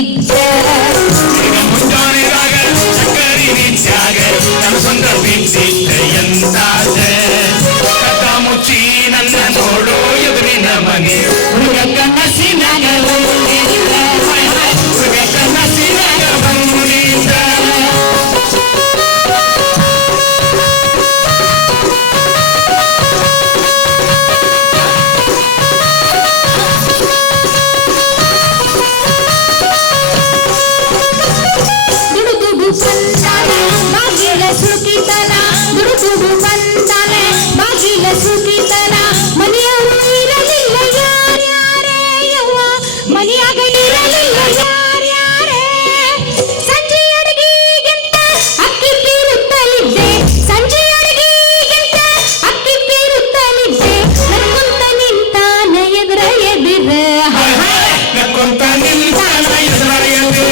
ಬಿದ್ದೆ ಮುಂಜಾನೆದಾಗ ಸಕ್ಕರಿ ನಿತ್ಯಾಗ ನನ್ನ ಸ್ವಂತ ಬಿದ್ದಿದ್ದ ಎಂತಾದ ಕದ ಮುಚ್ಚಿ ನನ್ನ ನೋಡೋ ಎದುರಿನ ಮನೆ ಹುಡುಗ ಕನಸಿನಾಗ ಬಂದಿದ್ದ ಹುಡುಗ ಕನಸಿನಾಗ ಬಂದಿದ್ದ ದುಡುದುಡು ಬಂದಾನೆ ಬಾಗಿಲ ಸುಕಿತನ ದುಡುದುಡು ಬಂದಾನೆ ಬಾಗಿಲ ಸುಕಿತನ ಮನೆಯವರು ಇರಲಿಲ್ಲ ಯಾರ್ಯಾರೇ ಯವ್ವ ಮನೆಯಾಗ ಇರಲಿಲ್ಲ ಯಾರ್ಯಾರೇ ಸಂಜೆ ಅಡುಗೆಗಿಂತ ಅಕ್ಕಿ ತೀರುತ್ತಲಿದ್ದೆ ಸಂಜೆ ಅಡುಗೆಗಿಂತ ಅಕ್ಕಿ ತೀರುತ್ತಲಿದ್ದೆ ನಕ್ಕೊಂತ ನಿಂತಾನ ಎದುರ ನಕ್ಕೊಂತ ನಿಲ್ತಾನ ಎದುರ ಎದುರೆ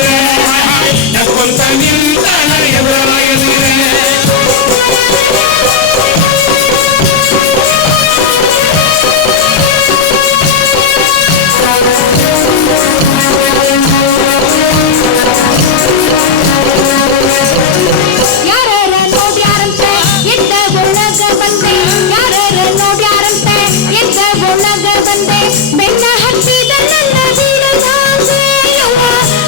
ನಕ್ಕೊಂತ ನಿಲ್ತಾನ ಎದುರ ಎದುರೆ ಯಾರ್ಯಾರ ನೋಡ್ಯಾರಂತೆ ಎದ್ದ ಒಳಗ ಬಂದೆ ಯಾರ್ಯಾರ ನೋಡ್ಯಾರಂತೆ ಎದ್ದ ಒಳಗ ಬಂದೆ ಬೆನ್ನ ಹತ್ತಿದ ನನ್ನ ಬೀಳಗಾಂಗೆ ಯವ್ವ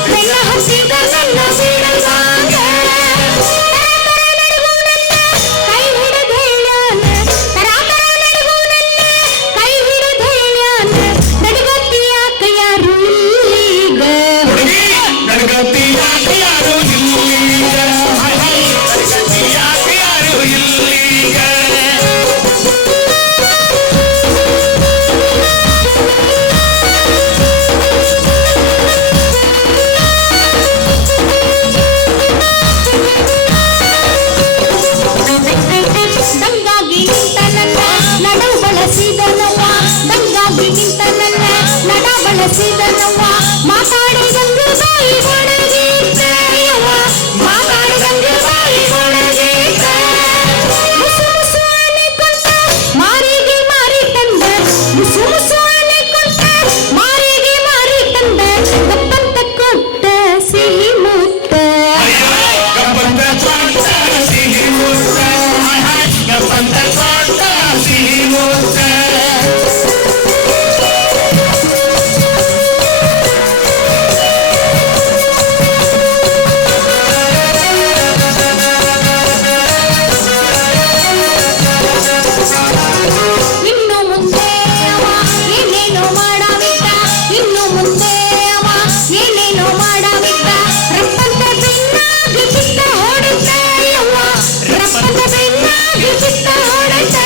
ಬೆನ್ನ ಹತ್ತಿದ ನನ್ನ ಬೀಳಗಾಂಗೆ ಕೈ ಹಿಡಿದು ಹೇಳ್ಯಾನ ತರಾತರ ನಡುವು ನನ್ನ ಕೈ ಹಿಡಿದು ಹೇಳ್ಯಾನ ನಡುಗತ್ತಿ ಯಾಕ ಯಾರು ಈಗ ಹುಡುಗಿ ನಡ್ಗತ್ತಿ ಯಾಕೆ ಯಾರು ಇಲ್ಲೀಗ ನಡ್ಗತ್ತಿ ಯಾಕೆ ಯಾರು ಇಲ್ಲೀಗ ದಂಗಾಗಿ ನಿಂತ ನನ್ನ ನಡ ಬಳಸಿದನವ್ವ ದಂಗಾಗಿ ನಿಂತ ನನ್ನ ನಡ ಬಳಸಿದನವ್ವ ಮಾತಾಡಿದಂಗೆ ಬಾಯಿ ಒಣಗಿದ್ದೆ ಯವ್ವ ಮಾತಾಡಿದಂಗೆ ಬಾಯಿ ಒಣಗಿದ್ದೆ ಮುಸು ಮುಸು ಅನ್ಕೊಂತ ಮಾರಿಗೆ ಮಾರಿ ತಂದ ಮುಸು ಮುಸು ಅನ್ಕೊಂತ ಮಾರಿಗೆ ಮಾರಿ ತಂದ ಕಪ್ಪಂತ ಕೊಟ್ಟ ಸಿಹಿ ಮುತ್ತ ಗಪ್ಪಂತ ಕೊಟ್ಟ ಸಿಹಿ ಮುತ್ತ ಗಪ್ಪಂತ ಕೊಟ್ಟ ಸಿಹಿ ಮುತ್ತ ಇನ್ನು ಮುಂದೆ ಅವ ಏನೇನೋ ಮಾಡಾವಿದ್ದ ಇನ್ನು ಮುಂದೆ ಅವ ಏನೇನೋ ಮಾಡಾವಿದ್ದ ರಪ್ಪಂತ ಬೆನ್ನಾಗಿ ಬಿದ್ದ ಹೊಡೆದ ಯವ್ವ ರಪ್ಪಂತ ಬೆನ್ನಾಗಿ ಬಿದ್ದ ಹೊಡೆದ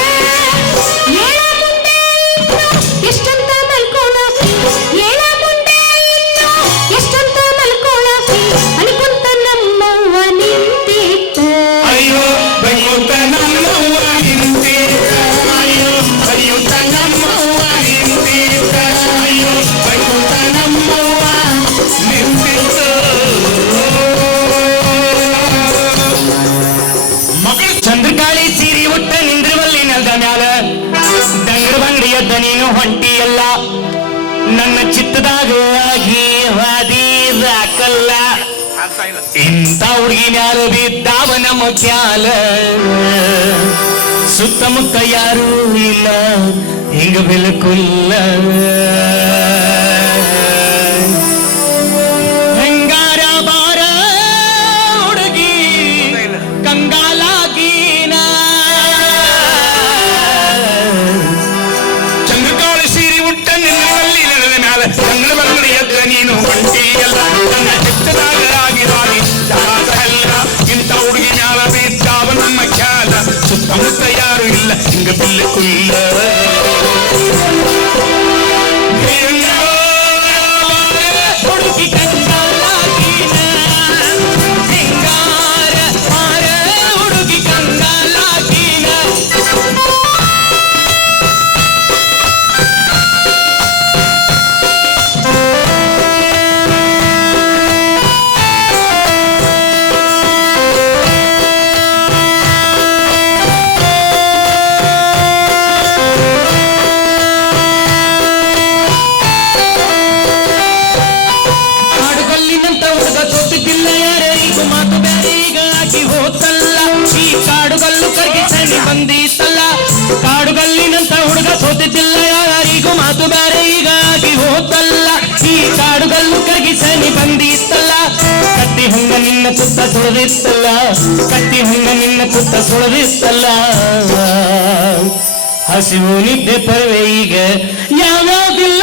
ಏಳ ಮುಂದೆ ಇನ್ನು ಎಷ್ಟಂತ ಮಲ್ಕೊಳಕಿ ಏಳ ಮುಂದೆ ಇನ್ನು ಎಷ್ಟಂತ ಮಲ್ಕೊಳಕಿ ಅನ್ಕೊಂತ ನಮ್ಮವ್ವ ನಿಂತಿತ್ತ ಅಯ್ಯೋ ಬೈಯುತ್ತ ನಮ್ಮವ್ವ ನಿಂತಿದ್ದ ಅಯ್ಯೋ ಬೈಯುತ್ತ ನಮ್ಮವ್ವ ನಿಂತಿದ್ದ ಅಯ್ಯೋ ಬೈಯುತ್ತ ನಮ್ಮವ್ವ ನಿಂತಿದ್ದ ಮಗಳು ಚಂದ್ರಕಾಳಿ ಸೀರಿ ಉಟ್ಟ ನಿಂದ್ರವಲ್ಲಿ ನೆಲದ ಮ್ಯಾಲ ದಂಗಡ ಬಂಗಡಿಯ ನೀನು ಹೊಂಟಿಯಲ್ಲ ನನ್ನ ಚಿತ್ತದಾಗ ಆಗಿ ಹಾದಿರಾಕಲ್ಲ ಇಂಥ ಹುಡುಗಿ ಮ್ಯಾಲ ಬಿದ್ದಾವ ನಮ್ಮ ಕ್ಯಾಲ ಸುತ್ತಮುತ್ತ ಯಾರೂ ಇಲ್ಲ ಹಿಂಗ ಬಿಲ್ಕುಲ್ಲ ಹೆಂಗಾರ ಬಾರ ಹುಡುಗಿ ಕಂಗಾಲಾಗೀನ ಚಂದ್ರಕಾಳಿ ಸೀರಿ ಉಟ್ಟ ನಿನ್ನಲ್ಲಿ ನಡೆದ ಮ್ಯಾಲ ಕನ್ನಡ ಬಂಗಡಿಯ ನೀನು ಹೊಂಟಿಯಲ್ಲ ನನ್ನ ಚಿತ್ತದಾಗ ಆಗಿರಾಗಿ ಜಾಗಲ್ಲ ಇಂಥ ಹುಡುಗಿ ಮ್ಯಾಲ ಬಿದ್ದಾವ ನಮ್ಮ ಖ್ಯಾಲ ಸುತ್ತಮುತ್ತ ಯಾರು ಇಲ್ಲ ಹಿಂಗ ಬಿಲ್ಕುಲ್ಲ ಹುಡುಗಿ ಕಂಗಾಲಾಗೀನ ಹೆಂಗಾರ ಬಾರ ಹುಡುಗಿ ಕಂಗಾಲಾಗೀನ ಬಂದಿತ್ತಲ್ಲ. ಕಾಡುಗಲ್ಲಿನಂತ ಹುಡುಗ ಸೋತಿದ್ದಿಲ್ಲ ಯಾರಿಗೂ ಮಾತು ಬೇರೆ ಹೀಗಾಗಿ ಹೋತಲ್ಲ. ಈ ಕಾಡುಗಲ್ಲು ಕರಗಿಸನಿ ಬಂದಿತ್ತಲ್ಲ. ಕತ್ತಿ ಹಂಗ ನಿನ್ನ ಕುತ್ತ ಸುಳದಿತ್ತಲ್ಲ. ಕತ್ತಿ ಹಂಗ ನಿನ್ನ ಕುತ್ತ ಸುಳದಿತ್ತಲ್ಲ. ಹಸಿವು ನಿದ್ದೆ ಪರವೆ ಈಗ ಯಾವ್ಯಾವ್ದಿಲ್ಲ.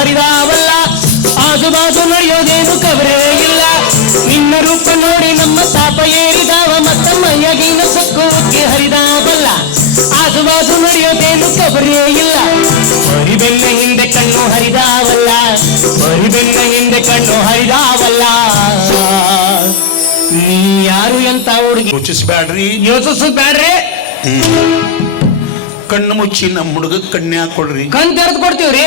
ಹರಿದಾವಲ್ಲ. ಆಜುಬಾಜು ನಡೆಯೋದೇನು ಕಬರೇ ಇಲ್ಲ. ನಿನ್ನ ರೂಪ ನೋಡಿ ನಮ್ಮ ತಾಪ ಏರಿದಾವ ಮತ್ತ ಮೈಯಗಿನ ಸೊಕ್ಕೋಕೆ ಹರಿದಾವಲ್ಲ. ಆಜುಬಾಜು ನಡೆಯೋದೇನು ಕಬರೇ ಇಲ್ಲ. ಬರಿಬೆನ್ನ ಹಿಂದೆ ಕಣ್ಣು ಹರಿದಾವಲ್ಲ. ಬರಿಬೆನ್ನ ಹಿಂದೆ ಕಣ್ಣು ಹರಿದಾವಲ್ಲ. ನೀ ಯಾರು ಎಂತ ಹುಡುಗಿ ಯೋಚಿಸ್ಬ್ಯಾಡ್ರಿ, ಯೋಚಿಸ್ಬೇಡ್ರಿ. ಕಣ್ಣು ಮುಚ್ಚಿ ನಮ್ಮ ಹುಡುಗ ಕನ್ಯಾ ಕೊಡ್ರಿ. ಕಣ್ ತೆರೆದು ಕೊಡ್ತೀವ್ರಿ.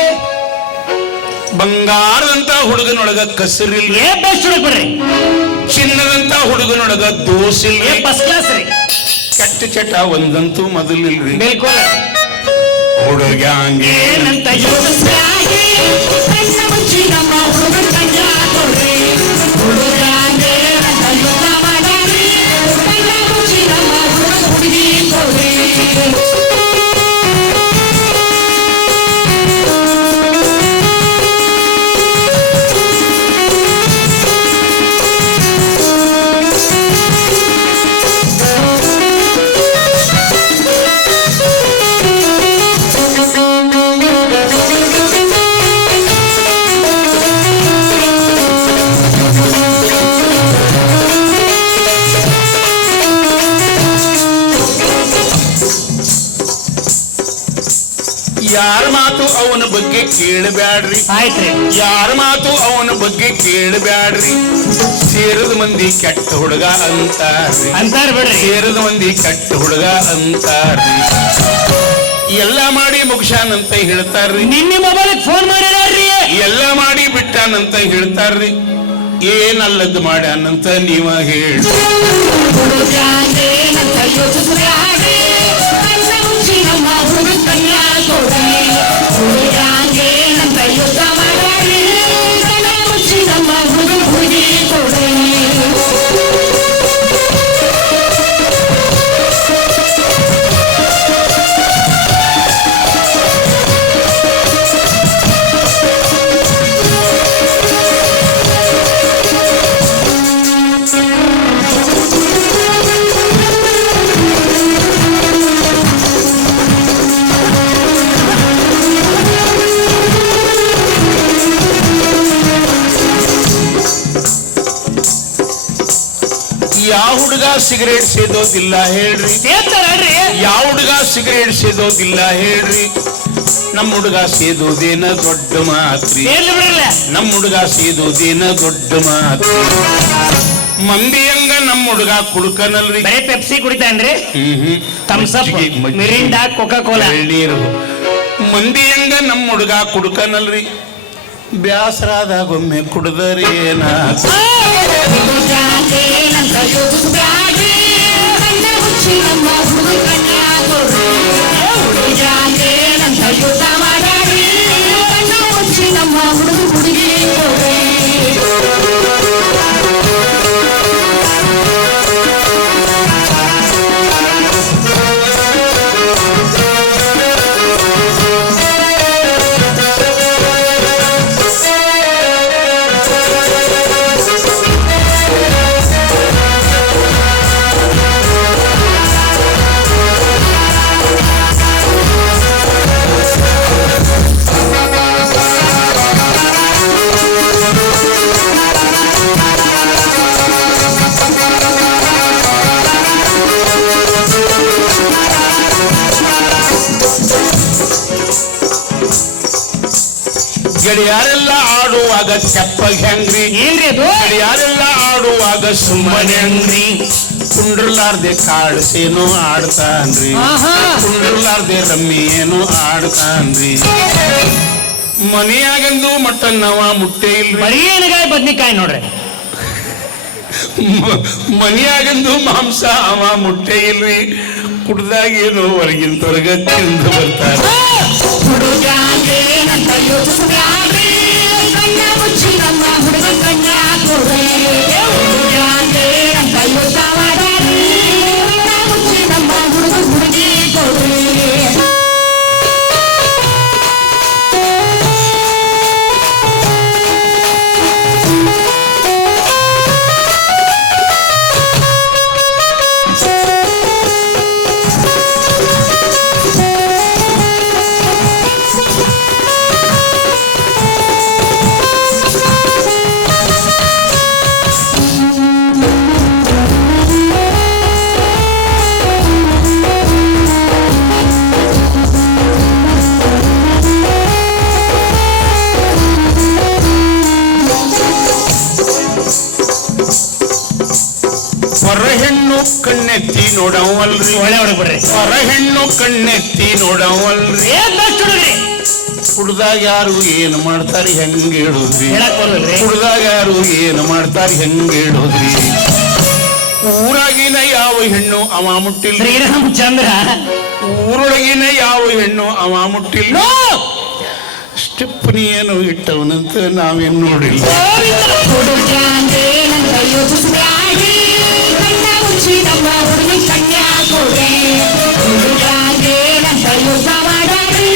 ಬಂಗಾರದಂತ ಹುಡುಗನೊಳಗ ಕಸರಿಲ್ರಿ. ಬೆಸ್ಟ್ ಹುಡುಗ ಬಿಡ್ರಿ. ಚಿನ್ನದಂತ ಹುಡುಗನೊಳಗ ದೋಸಿಲ್ರಿ. ಫಸ್ಟ್ ಕ್ಲಾಸ್ ರೀ. ಕೆಟ್ಟ ಚಟ ಒಂದಂತೂ ಮೊದಲಿಲ್ರಿ. ಬಿಲ್ಕುಲ್. ಹುಡುಗಂಗೆ ಏನಂತ ಯೋಚಿಸ್ಬ್ಯಾಡ್ರಿ. ಕಣ್ಣ ಮುಚ್ಚಿ ನಮ್ಮ ಹುಡುಗ ಕನ್ಯಾ ಕೊಡ್ರಿ. ಹುಡುಗಂಗೆ ಏನಂತ ಯೋಚನೆ ಮಾಡ್ಯಾಡ್ರಿ. ಕಣ್ಣ ಮುಚ್ಚಿ ನಮ್ಮ ಹುಡುಗ ಹುಡುಗಿ ಕೊಡ್ರಿ. ಯಾರ ಮಾತು ಅವನ ಬಗ್ಗೆ ಕೇಳಬ್ಯಾಡ್ರಿ. ಆಯ್ತ್ರಿ. ಯಾರ ಮಾತು ಅವನ ಬಗ್ಗೆ ಕೇಳಬ್ಯಾಡ್ರಿ. ಸೇರದ ಮಂದಿ ಕೆಟ್ಟ ಹುಡುಗ ಅಂತಾರ್ರಿ. ಅಂತಾರ ಬಿಡ್ರಿ. ಸೇರದ ಮಂದಿ ಕೆಟ್ಟ ಹುಡುಗ ಅಂತಾರ್ರಿ. ಎಲ್ಲ ಮಾಡಿ ಮುಗಿಸಾನಂತ ಹೇಳ್ತಾರ್ರಿ. ನಿನ್ನೆ ಮೊಬೈಲ್ ಫೋನ್ ಮಾಡ್ಯಾರ್ರಿ. ಎಲ್ಲ ಮಾಡಿ ಬಿಟ್ಟಾನಂತ ಹೇಳ್ತಾರ್ರಿ. ಏನಲ್ಲದ್ದು ಮಾಡ್ಯಾನಂತ ನೀವ ಹೇಳಿ. ಯಾವ ಹುಡುಗ ಸಿಗರೇಟ್ ಸೇದೋದಿಲ್ಲ ಹೇಳ್ರಿ. ಯಾವ ಹುಡುಗ ಸಿಗರೇಟ್ ಸೇದೋದಿಲ್ಲ ಹೇಳ್ರಿ. ನಮ್ಮ ಹುಡುಗ ಸೇದೋದೇನ ದೊಡ್ಡ ಮಾತ್ರಿ. ನಮ್ಮ ಹುಡುಗ ಸೇದೋದೇನ ದೊಡ್ಡ ಮಾತ್ರಿ. ಮಂದಿಯಂಗ ನಮ್ಮ ಹುಡುಗ ಕುಡ್ಕನಲ್ರಿ. ಬರೀ ಪೆಪ್ಸಿ ಕುಡಿತಾನ್ರಿ. Thums Up, Mirinda, Coca Cola ನೀರು. ಮಂದಿಯಂಗ ನಮ್ಮ ಹುಡುಗ ಕುಡ್ಕನಲ್ರಿ. ಬ್ಯಾಸರಾದಾಗೊಮ್ಮೆ ಕುಡ್ದರೇನ. ಗೆಳೆಯರೆಲ್ಲ ಆಡುವಾಗ ತೆಪ್ಪಗೆ ಹೆಂಗ್ರಿ ಏನ್ರಿ ಅದು ಗೆಳೆಯರೆಲ್ಲ ಆಡುವಾಗ ಸುಮ್ಮನೆ ಹಂಗ್ರಿ ಕುಂಡ್ರಲಾರ್ದೆ ಕಾಡ್ಸೇನು ಆಡ್ತಾನ್ರಿ ಆಹಾ. ಕುಂಡ್ರಲಾರ್ದೆ ರಮ್ಮಿ ಏನು ಆಡ್ತಾನ್ರಿ ಮನೆಯಾಗಂದು ಮಟನ್ನವ ಮುಟ್ಟೆ ಇಲ್ರಿ ಬರೀ ಎಣ್ಣೆಗಾಯಿ ಬದ್ನಿಕಾಯಿ ನೋಡ್ರಿ ಮನೆಯಾಗಂದು ಮಾಂಸ ಅವ ಮುಟ್ಟೆ ಇಲ್ರಿ ಕುಡ್ದಾಗ ಏನು ಹೊರಗಿನ ತೊರಗ ತಿಂದು ಬರ್ತಾರೆ ಹುಡುಗಾಂಗೇನಂತ ಯೋಚಿಸ್ಬ್ಯಾಡ್ರಿ, ಕಣ್ಣ ಮುಚ್ಚಿ ನಮ್ಮ ಹುಡುಗ ಕಣ್ಣ ಕೊಡ್ರಿ. ಹುಡುಗಾಂಗೇನಂತ ಯೋಚನೆ ಮಾಡ್ಯಾಡ್ರಿ, ಕಣ್ಣ ಮುಚ್ಚಿ ನಮ್ಮ ಹುಡುಗ ಹುಡುಗಿ ಕೊಡ್ರಿ. ಹೊರ ಹೆಣ್ಣು ಕಣ್ಣೆತ್ತಿ ನೋಡವಲ್ರಿ ಒಳ್ಳೆ ಹೊಡಗ್ ಬಿಡ್ರಿ ಹೊರ ಹೆಣ್ಣು ಕಣ್ಣೆತ್ತಿ ನೋಡವಲ್ರಿ ಏನ್ ಬೆಸ್ಟ್ ಹುಡುಗ್ರಿ ಕುಡ್ದಾಗ ಯಾರು ಏನು ಮಾಡ್ತಾರೆ ಹೆಂಗ್ ಹೇಳುದ್ರಿ ಹೇಳಕ್ ಬರೋಲ್ರಿ ಕುಡ್ದಾಗ ಯಾರು ಏನು ಮಾಡ್ತಾರೆ ಹೆಂಗ್ ಹೇಳುದ್ರಿ ಊರಾಗಿನ ಯಾವ ಹೆಣ್ಣು ಅವ ಮುಟ್ಟಿಲ್ರಿ ಶ್ರೀರಾಮಚಂದ್ರ ಊರೊಳಗಿನ ಯಾವ ಹೆಣ್ಣು ಅವ ಮುಟ್ಟಿಲ್ಲ ನೋ ಸ್ಟೆಪ್ನಿ ಏನು ಇಟ್ಟವನಂತ ನಾವೇನ್ ನೋಡಿಲ್ಲ ಹುಡುಗಾಂಗೇನಂತ ಯೋಚಿಸ್ಬ್ಯಾಡ್ರಿ, ಕಣ್ಣ ಮುಚ್ಚಿ ನಮ್ಮ ಹುಡುಗಿ ಕಣ್ಣ ಕೊಡ್ರಿ. ಹುಡುಗಾಂಗೇನಂತ ಯೋಚನೆ ಮಾಡ್ಯಾಡ್ರಿ,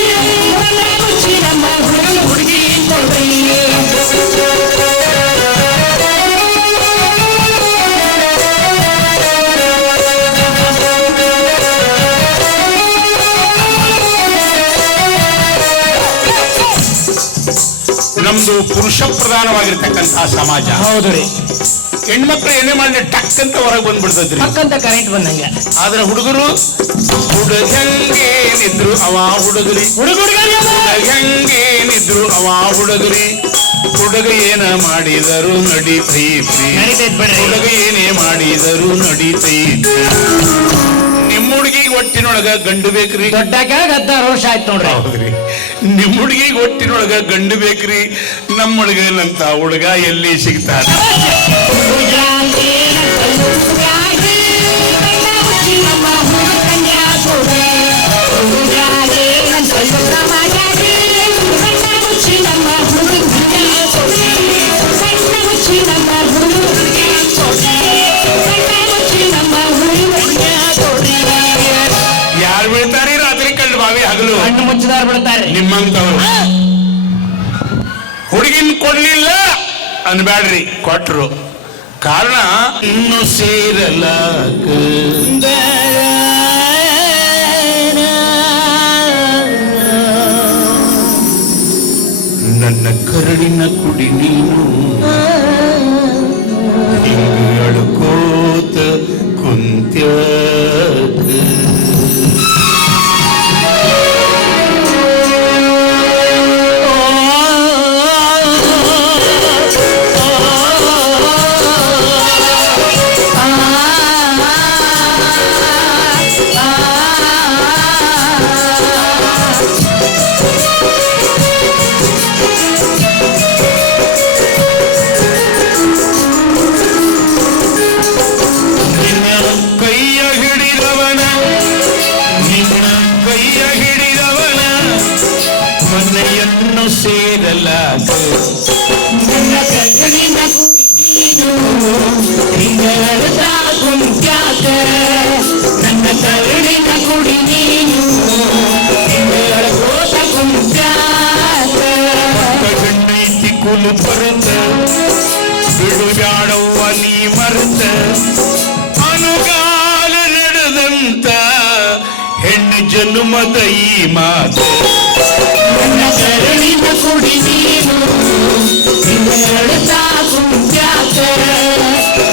ಕಣ್ಣ ಮುಚ್ಚಿ ನಮ್ಮ ಹುಡುಗ ಹುಡುಗಿ ಕೊಡ್ರಿ. ನಮ್ದು ಪುರುಷ ಪ್ರಧಾನವಾಗಿರ್ತಕ್ಕಂತಹ ಸಮಾಜ ಹೌದು ರೀ ಹೆಣ್ಮಕ್ಳು ಏನೇ ಮಾಡಿ ಟಕ್ ಅಂತ ಹೊರಗೆ ಬಂದ್ಬಿಡ್ತದ್ರಿ ಪಕ್ಕಂತ ಕರೆಂಟ್ ಬಂದಂಗ ಆದ್ರೆ ಹುಡುಗರು ಹುಡುಗಂಗೇನಿದ್ರು ಅವ ಹುಡುಗರಿ ಹುಡುಗಂಗೇನಿದ್ರು ಅವ ಹುಡುಗರಿ ಹುಡುಗ ಏನ ಮಾಡಿದರು ನಡೀತೈತ್ರಿ ನಡೀತೈತ್ ಬಿಡ್ರಿ. ಹುಡುಗ ಏನೇ ಮಾಡಿದರು ನಡೀತೈತ್ರಿ ನಿಮ್ಮ ಹುಡುಗಿಗೆ ಒಟ್ಟಿನೊಳಗ ಗಂಡು ಬೇಕ್ರಿ ದೊಡ್ಡಾಗ 16 ವರ್ಷ ಆಯ್ತು ನೋಡ್ರಿ ಹೌದ್ರಿ ನಿಮ್ಮ ಹುಡುಗಿಗೆ ಒಟ್ಟಿನೊಳಗ ಗಂಡು ಬೇಕ್ರಿ ನಮ್ಮ ಹುಡುಗನಂತ ಹುಡುಗ ಎಲ್ಲಿ ಸಿಗ್ತಾರ ಹುಡುಗಾಂಗೇನಂತ ಯೋಚಿಸ್ಬ್ಯಾಡ್ರಿ, ಕಣ್ಣ ಮುಚ್ಚಿ ನಮ್ಮ ಹುಡುಗ ಕಣ್ಣ ಕೊಡ್ರಿ. ಹುಡುಗಾಂಗೇನಂತ ಯೋಚನೆ ಮಾಡ್ಯಾಡ್ರಿ, ಕಣ್ಣ ಮುಚ್ಚಿ ನಮ್ಮ ಹುಡುಗ ಕಣ್ಣ ಕೊಡ್ರಿ. ಕಣ್ಣ ಮುಚ್ಚಿ ನಮ್ಮ ಹುಡುಗ ಹುಡುಗಿ ಕೊಡ್ರಿ. ಕಣ್ಣ ಮುಚ್ಚಿ ನಮ್ಮ ಹುಡುಗ ಹುಡುಗಿ ಕೊಡ್ರಿ. ಯಾರು ಬೀಳ್ತಾರಿ ರಾತ್ರಿ ಕಳ್ಳು ಬಾವಿ ಹಗಲು ಹಣ್ಣು ಮುಚ್ಚಿದಾರ ಬಿಡ್ತಾರೆ ನಿಮ್ಮಂತವ್ರು ಹುಡುಗಿನ ಕೊಡ್ಲಿಲ್ಲ ಅನ್ಬ್ಯಾಡ್ರಿ ಕೊಟ್ರು ಕಾರಣ ಇನ್ನು ಸೇರಲ ನನ್ನ ಕರಡಿನ ಕುಡಿ ನೀನು ಹಿಂಗ ಅಡ್ಕೋತ ಕುಂತ್ಯಾಕ ಮನೆಯನ್ನು ಸೇರಲಾಗ ನನ್ನ ಕಣ್ಣಿನ ಕುಡಿ ನೀನು ಹಿಂಗಳ್ದ ಕುಂತ್ಯಾಕ. ನನ್ನ ಕಣ್ಣಿನ ಕುಡಿ ನೀನು ಹಿಂಗಳ್ಕೋತ ಕುಂತ್ಯಾಕ. ಗಣ್ಣೈತಿ ಕುಲು ಬರುತ್ತ ಬಿಡುಗಾಡವ್ವ ನೀ ಮರುತ್ತ ಅನುಗಾಲ ನಡೆದಂತ ಹೆಣ್ಣು ಜನ್ಮದ ಈ ಮಾತು ನನ್ನ ಕಣ್ಣಿನ ಕುಡಿ ನೀನು ಹಿಂಗಳ್ದ ಕುಂತ್ಯಾಕ.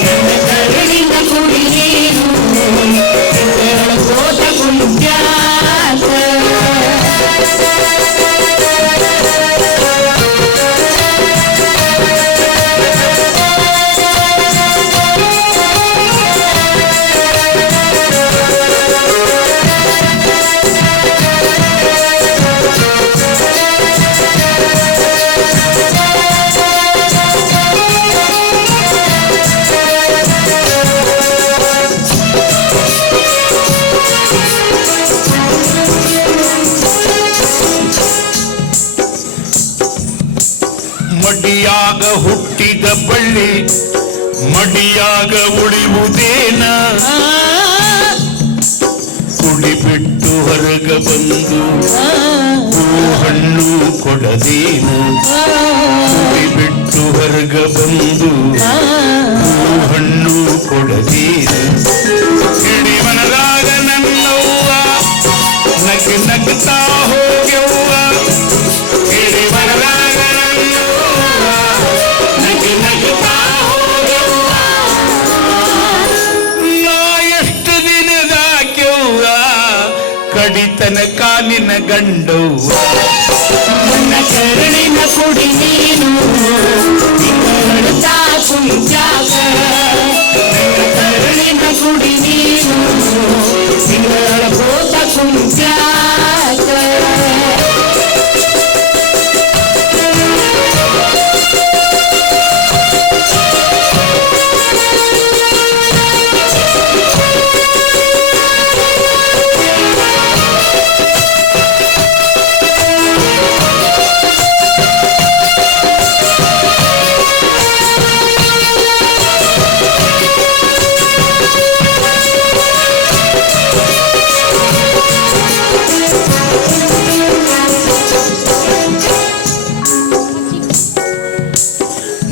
ನನ್ನ ಕಣ್ಣಿನ ಕುಡಿ ನೀನು ಹಿಂಗಳ್ಕೋತ ಕುಂತ್ಯಾಕ. ಹೊಳ್ಳಿ ಮಡಿಯಾಗ ಉಳಿಯುವುದೇನ ಕುಡಿಬಿಟ್ಟು ಹೊರಗ ಬಂದು ಹಣ್ಣು ಕೊಡದೇನ ಕುಡಿಬಿಟ್ಟು ಹೊರಗ ಬಂದು ಹಣ್ಣು ಕೊಡದೇನ ಹಿಡಿಮನದಾಗ ನನ್ನವ್ವ ನಗ್ ನಗ್ತಾ ಹೋಗ್ಯವ್ವ ಹಿಡಿಮನದಾಗ ನನ್ನವ್ವ ನಗ್ ನಗ್ತಾ ಹೋಗ್ಯವ್ವ ನಾ ಎಷ್ಟು ದಿನದಾಕ್ಯವ್ವ ಕಡಿತನ ಕಾಲಿನ ಗಂಡವ್ವ ನನ್ನ ಕರುಳಿನ ಕುಡಿ ನೀನು ತಿಂಗಳಡ್ತಾ ಕುಂಚಾಕ ನನ್ನ ಕರುಳಿನ ಕುಡಿ ನೀನು ತಿಂಗಳ ಹೋತ ಕುಂಚಾಕ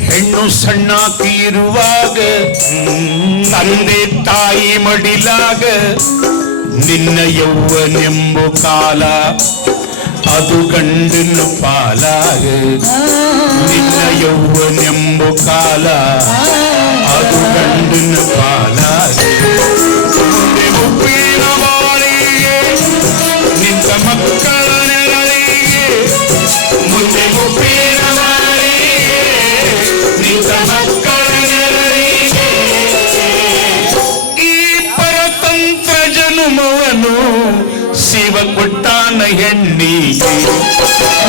ಹೆಣ್ಣು ಸಣ್ಣಾಕಿ ಇರುವಾಗ ತಂದೆ ತಾಯಿ ಮಡಿಲಾಗ ನಿನ್ನ ಯೌವನೆಂಬು ಕಾಲ ಅದು ಗಂಡನ ಪಾಲಾಗ ನಿನ್ನ ಯೌವನೆಂಬು ಕಾಲ ಅದು ಗಂಡನ ಪಾಲಾಗ ಮುಂದೆ ಮುಪ್ಪಿನ ಬಾಳಿಗೆ ನಿಂತ ಮಕ್ಕಳ ನೆರಳಿಗೆ ಮುಂದೆ ಮುಪ್ಪಿನ ಬಾಳಿಗೆ ನಿಂತ ಮಕ್ಕಳ ನೆರಳಿಗೆ ಈ ಪರತಂತ್ರ ಜನುಮವನು ಶಿವ ಕೊಟ್ಟಾನ ಹೆಣ್ಣಿಗೆ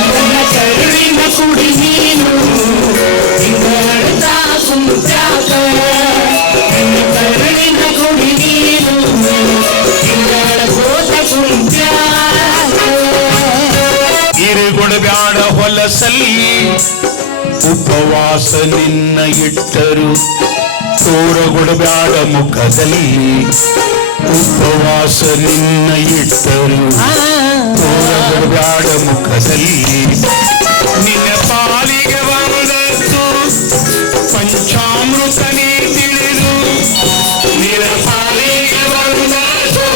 ನನ್ನ ಕರುಳಿನ ಕುಡಿ ನೀನು ತಿಂಗಳಡ್ತಾ ಕುಂಚಾಕ ನನ್ನ ಕರುಳಿನ ಕುಡಿ ನೀನು ತಿಂಗಳ ಹೋತ ಕುಂಚಾಕ ಇರುಗೊಡಬ್ಯಾಡ ಹೊಲಸಲ್ಲಿ ಉಪವಾಸ ನಿನ್ನ ಇಟ್ಟರು ತೋರಗೊಡಬ್ಯಾಡ ಮುಖದಲ್ಲಿ ಉಪವಾಸ ನಿನ್ನ ಇಟ್ಟರು ತೋರಗೊಡಬ್ಯಾಡ ಮುಖದಲ್ಲಿ ನಿನ್ನ ಪಾಲಿಗೆ ಬಂದದ್ದು ಪಂಚಾಮೃತ ನೀ ತಿಳಿದು ನಿನ್ನ ಪಾಲಿಗೆ ಬಂದದ್ದು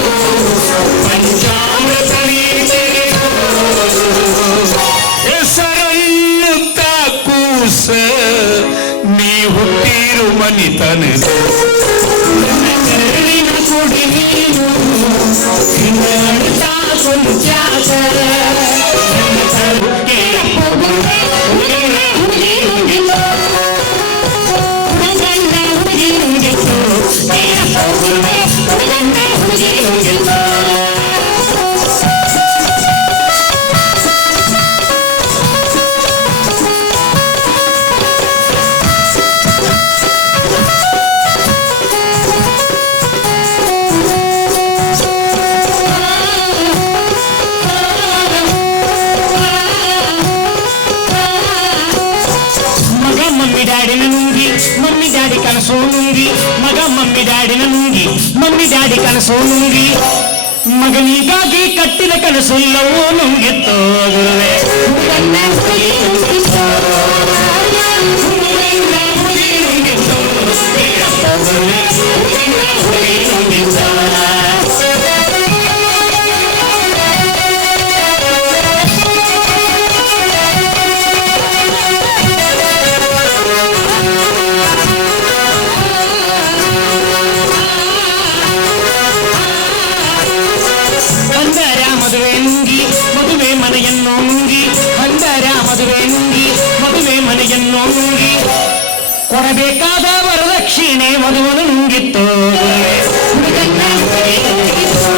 ಪಂಚಾಮೃತ ನೀ ತಿಳಿದು ಹೆಸರನ್ನುತ್ತ ಕೂಸ ನೀ ಹುಟ್ಟಿರು ಮನಿತನದ ನನ್ನ ಕರುಳಿನ ಕುಡಿ ನೀನು ತಿಂಗಳಡ್ತಾ ಕುಂಚಾಕ ನನ್ನ ಕರುಳಿನ ಮಮ್ಮಿ ಡ್ಯಾಡಿನ ನುಂಗಿ ಮಮ್ಮಿ ಡ್ಯಾಡಿ ಕನಸು ನುಂಗಿ ಮಗ ಮಮ್ಮಿ ಡ್ಯಾಡಿನ ನುಂಗಿ ಮಮ್ಮಿ ಡ್ಯಾಡಿ ಕನಸು ನುಂಗಿ ಮಗನಿಗಾಗಿ ಕಟ್ಟಿದ ಕನಸೆಲ್ಲವೂ ನುಂಗಿತ್ತು ಗುರುವೆ ನನ್ನ ಹುಡುಗಿ ನುಂಗಿತ್ತು. ನನ್ನ ಹುಡುಗಿ ನುಂಗಿತ್ತು. ನನ್ನ ಹುಡುಗಿ ನುಂಗಿತ್ತು. ಮದುವೆ ನುಂಗಿ ಮದುವೆ ಮನೆಯನ್ನು ನುಂಗಿ ಅಂದರ ಮದುವೆ ನುಂಗಿ ಮದುವೆ ಮನೆಯನ್ನು ನುಂಗಿ ಕೊಡಬೇಕಾದ ವರದಕ್ಷಿಣೆ ಮದುವನ್ನು ನುಂಗಿತ್ತು ಹುಡುಗನ್ನ ಹುಡುಗಿ ನುಂಗಿತ್ತು.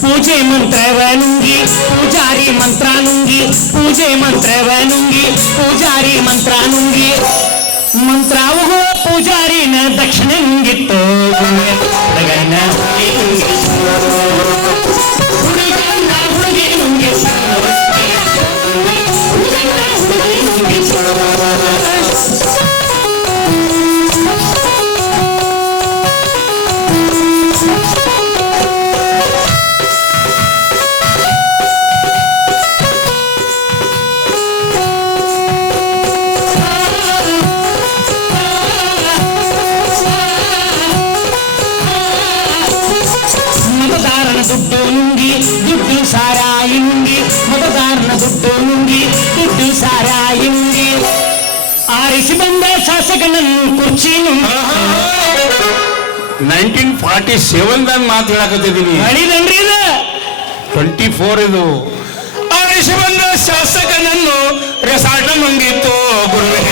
ಪೂಜೆ ಮಂತ್ರವ ನುಂಗಿ ಪೂಜಾರಿ ಮಂತ್ರ ನುಂಗಿ ಪೂಜೆ ಮಂತ್ರವ ನುಂಗಿ ಪೂಜಾರಿ ಮಂತ್ರ ನುಂಗಿ ಮಂತ್ರಾವುಗುವ ಪೂಜಾರಿನ ದಕ್ಷಿಣೆ ನುಂಗಿತ್ತು ಹುಡುಗನ ಹುಡುಗಿ ನುಂಗಿತ್ತು. ಹುಡುಗನ ಹುಡುಗಿ ನುಂಗಿತ್ತು. ಹುಡುಗನ ಹುಡುಗಿ ನುಂಗಿತ್ತು. ಮತದಾರನ ದುಡ್ಡು ನುಂಗಿ ದುಡ್ಡು ಸಾರಾಯಿ ನುಂಗಿ ಮತದಾರನ ದುಡ್ಡು ನುಂಗಿ ದುಡ್ಡು ಸಾರಾಯಿ ನುಂಗಿ ಆರಿಸಿ ಬಂದ ಶಾಸಕನನ್ನು ಕುರ್ಚಿ ನುಂಗಿ 1947ದಾಗ ಮಾತು ಹೇಳಕತ್ತಿದ್ದೀನಿ. ಹೇಳಿದನ್ರಿ ಇದು 24 ಇದು. ಆರಿಸಿ ಬಂದ ಶಾಸಕನನ್ನು ರೆಸಾರ್ಟ್ ನುಂಗಿತ್ತು ಗುರುವೇ.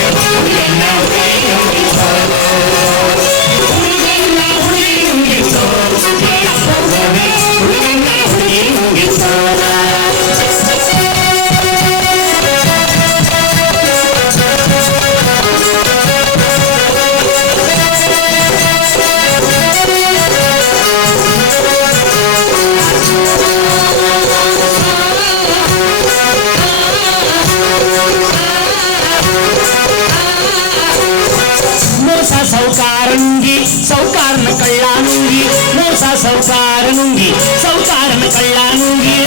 ಮೋಸ ಸೌಕಾರ ನುಂಗಿ ಸೌಕಾರನ ಕಳ್ಳ ನುಂಗಿ ಮೋಸ ಸೌಕಾರ ನುಂಗಿ ಸೌಕಾರನ ಕಳ್ಳ ನುಂಗಿ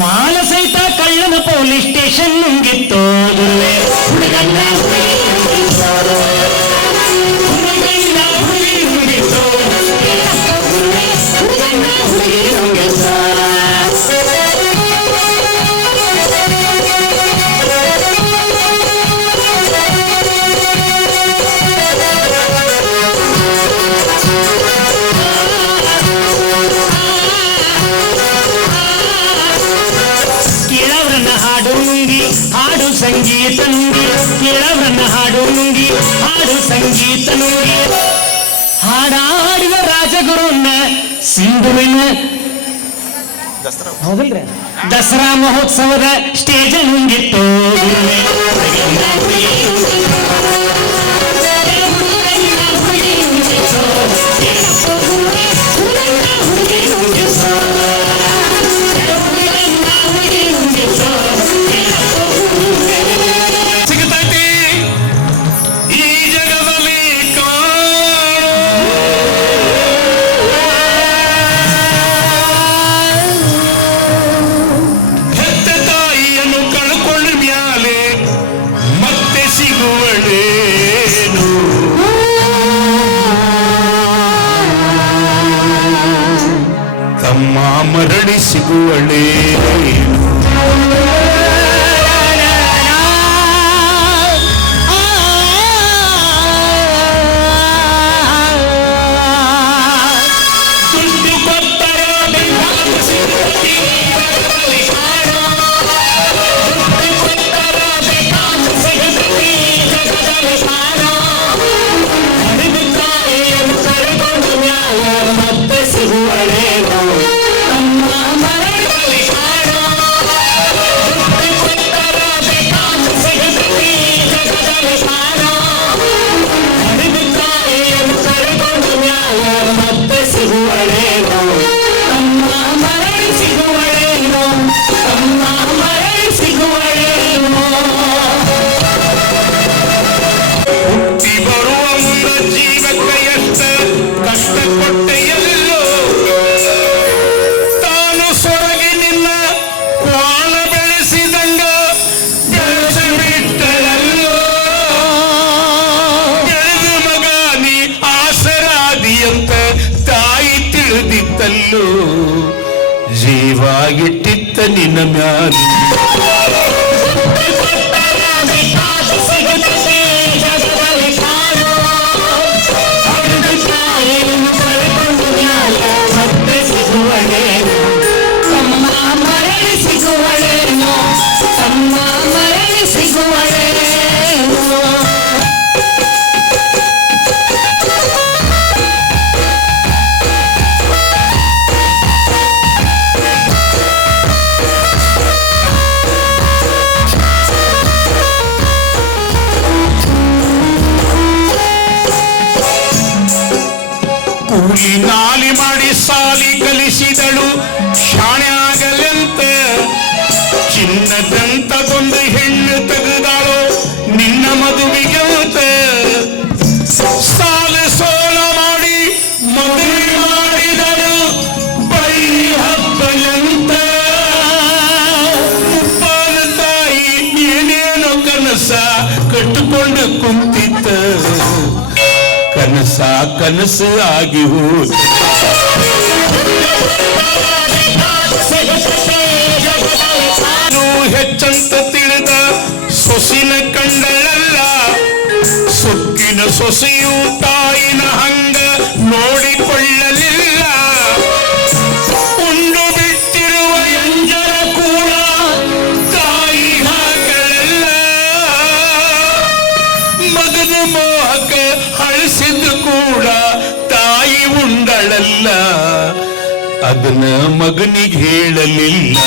ಮಾಲ ಸಹಿತ ಕಳ್ಳನ ಪೊಲೀಸ್ ಸ್ಟೇಷನ್ ನುಂಗಿತ್ತು ಗುರುವೇ. ಹುಡುಗನ್ನ ಹುಡುಗಿ ನುಂಗಿತ್ತು. ಹುಡುಗನ್ನ ಹುಡುಗಿ ನುಂಗಿತ್ತು. ಹುಡುಗನ್ನ ಹುಡುಗಿ ನುಂಗಿತ್ತು. ಕೇಳವ್ರನ್ನ ಹಾಡು ನುಂಗಿ ಹಾಡು ಸಂಗೀತ ನುಂಗಿ ಕೇಳವ್ರನ್ನ ಹಾಡು ನುಂಗಿ ಹಾಡು ಸಂಗೀತ ನುಂಗಿ ಹಾಡಾಡಿದ ರಾಜಗುರುನ್ನ ಸಿಂಧುವಿನ ಹೌದಲ್ರಿ ದಸರಾ ಮಹೋತ್ಸವದ ಸ್ಟೇಜ್ ನುಂಗಿತ್ತು ಗುರುವೇ. ಸಿಗತೈತಿ ಈ ಜಗದಲ್ಲಿ ಹೆತ್ತ ತಾಯಿಯನ್ನು ಕಳ್ಕೊಂಡ ಮ್ಯಾಲೆ ಮತ್ತೆ ಸಿಗುವಳೇನು. ತಮ್ಮ ಮರಳಿ ಸಿಗುವಳೇನು. ದುಡ್ಡು ಕೊಟ್ಟರ ಬೇಕಾದ ಸಿಗುತ್ತಿ ಜಗದಲ್ಲಿ ಕಾಣೋ. ದುಡ್ಡು ಕೊಟ್ಟರ ಬೇಕಾದ ಸಿಗುತ್ತಿ ಜಗದಲ್ಲಿ ಕಾಣೋ. ಹರಿದು ತಾಯಿಯನ್ನು ಕರೆಕೊಂಡು ನ್ಯಾಯ ಮತ್ತೆ ಸಿಗುವಳೇನು. ತಮ್ಮ ಮರಳಿ ಕಾಣೋ. ದುಡ್ಡು ಕೊಟ್ಟರ ಬೇಕಾದ ಸಿಗುತ್ತಿ ಜಗದಲ್ಲಿ ಕಾಣೋ. ಹರಿದು ತಾಯಿಯನ್ನು ಕರೆಕೊಂಡು ನ್ಯಾಯ ಮತ್ತೆ ಸಿಗುವಳೇನು. ತಮ್ಮ ಮರಳಿ ಸಿಗುವಳೇನು. ತಮ್ಮ ಮರಳಿ ಸಿಗುವಳೇನು. ಹುಟ್ಟಿ ಬರುವ ಮುನ್ನ ಜೀವಕ್ಕೆ ಎಷ್ಟ ಕಷ್ಟ ಕೊಟ್ಟೆಯಲ್ಲೋ. ತಾನು ಸೊರಗಿ ನಿನ್ನ ವಾಣ ಬೆಳೆಸಿದಂಗ ಬೆಳೆಸಿಬಿಟ್ಟಳಲ್ಲೋ. ಬೆಳೆದ ಮಗ ನೀ ಆಸರಾದಿಯಂತ ತಾಯಿ ತಿಳಿದಿತ್ತಲ್ಲೋ. ಜೀವ ಇಟ್ಟಿತ್ತ ನಿನ್ನ ಮ್ಯಾಲ ಸಿಗುತ್ತದೆ ಜಗದಲ್ಲಿ ಕಾಣೋ. ಹರಿದು ತಾಯಿಯನ್ನು ಕರೆಕೊಂಡು ನ್ಯಾಯ ಮತ್ತೆ ಸಿಗುವಳೇನು. ತಮ್ಮ ಮರಳಿ ಸಿಗುವಳೇನು. ತಮ್ಮ ಮರಳಿ ಸಿಗುವಳೇನು. ಕೂಲಿ ನಾಲಿ ಮಾಡಿ ಸಾಲಿ ಕಲಿಸಿದಳು ಶಾಣೆ ಆಗಲೆಂತ ಚಿನ್ನದಂತಗೊಂದು ಹೆಣ್ಣು ತೆಗೆದಾಳು ನಿನ್ನ ಮದುವೆಗೆಂತ ಸಾಲ ಸೋಲ ಮಾಡಿ ಮದುವೆ ಮಾಡಿದಳು ಬೈ ಹಬ್ಬಲಂತ ಮುಪ್ಪಾದ ತಾಯಿ ಏನೇನೋ ಕನಸ ಕಟ್ಟಿಕೊಂಡು ಕುಂತಿದ್ದ ಕನಸ ಕನಸು ಆಗಿ ಹೋದ ಹೆಚ್ಚಂತ ತಿಳಿದ ಸೊಸಿನ ಕಂಡಳಲ್ಲ ಸೊಕ್ಕಿನ ಸೊಸೆಯು ತಾಯಿನ ಹಂಗ ನೋಡಿಕೊಳ್ಳಲಿಲ್ಲ ಉಂಡು ಬಿಟ್ಟಿರುವ ಎಂಜಲ ಕೂಡ ತಾಯಿ ಹಾಕಳಲ್ಲ ಮಗನ ಮೋಹಕ ಹಳಿಸಿದ್ದು ಕೂಡ ತಾಯಿ ಉಂಡಳಲ್ಲ ಅದನ್ನ ಮಗನಿಗೆ ಹೇಳಲಿಲ್ಲ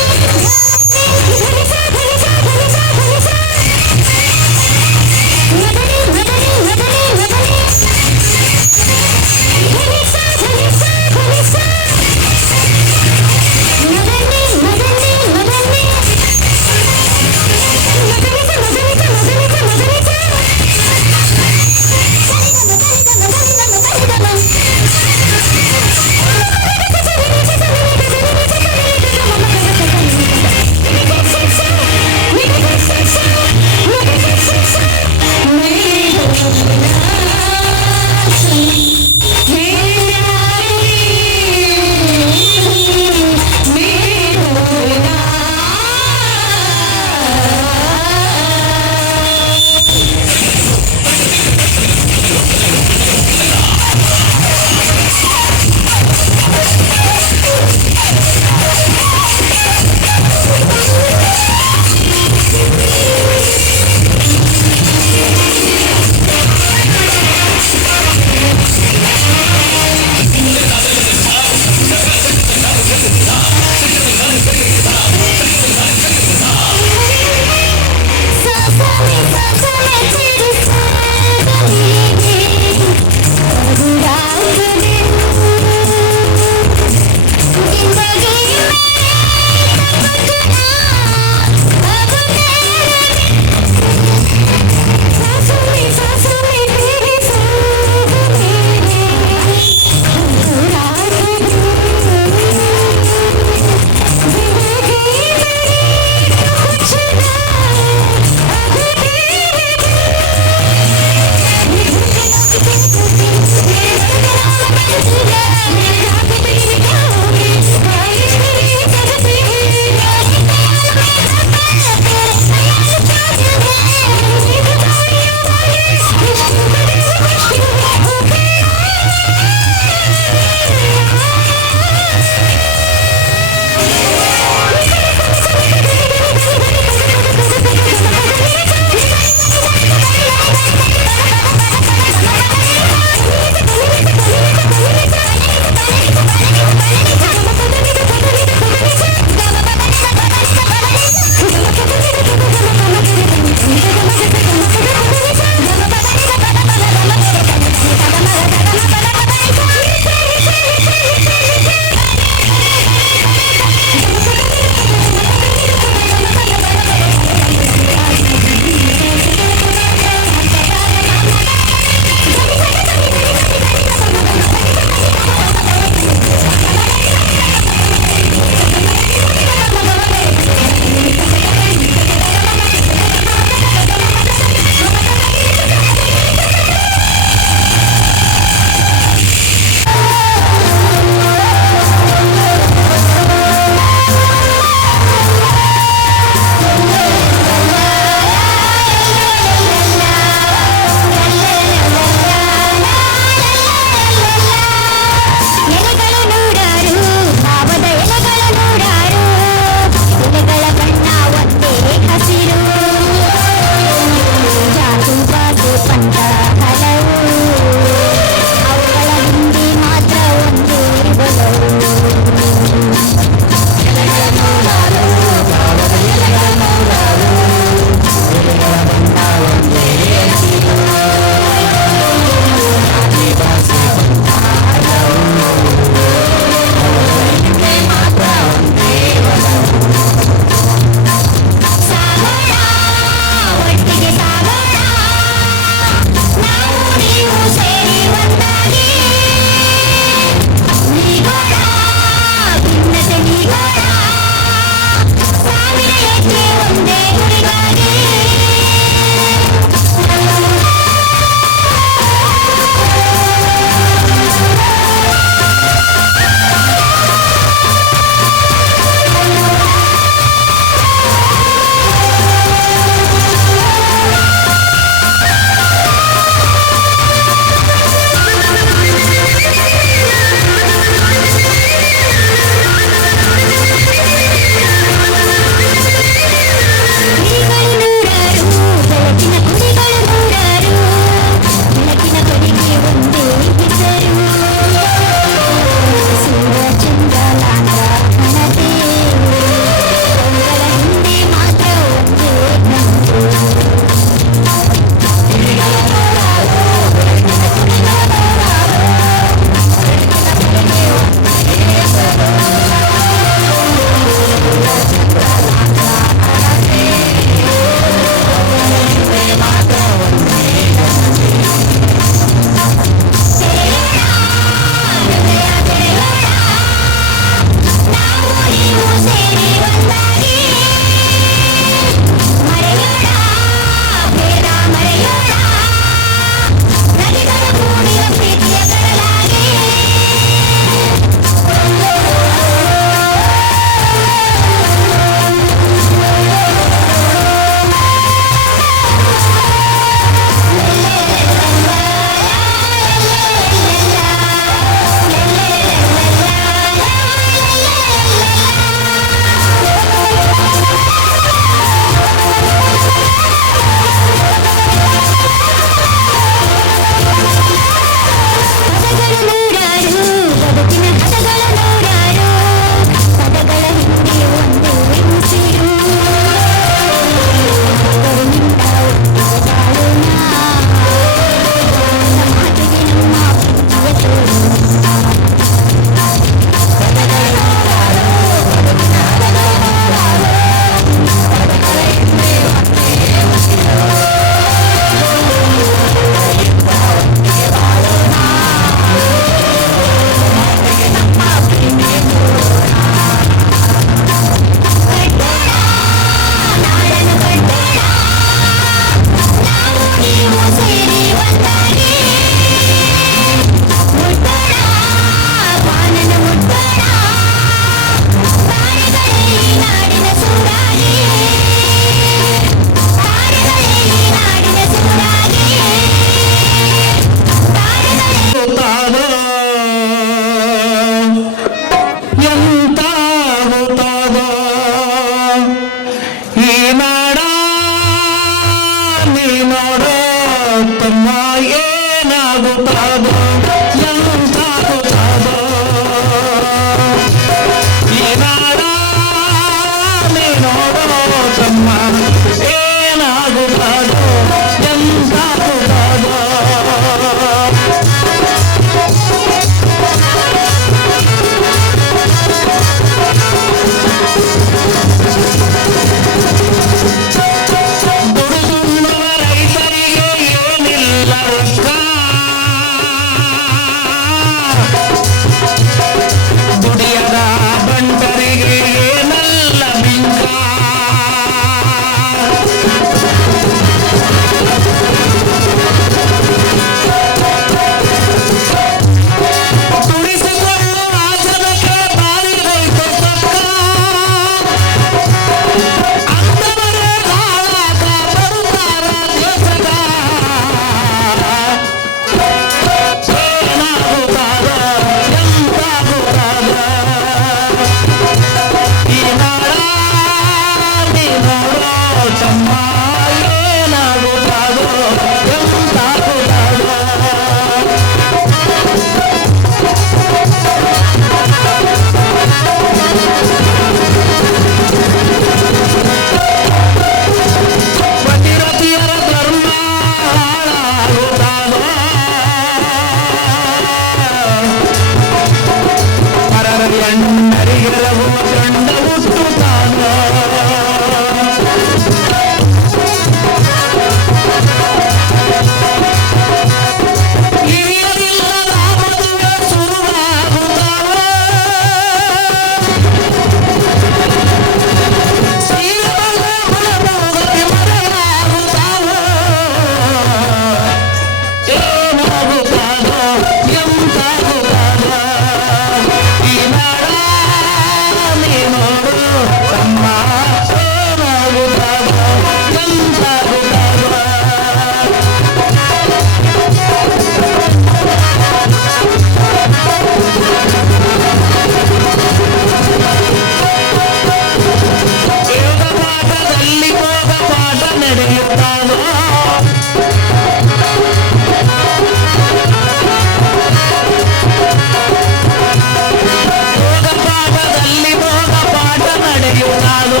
ನಡೆಯುತ್ತಾನೋ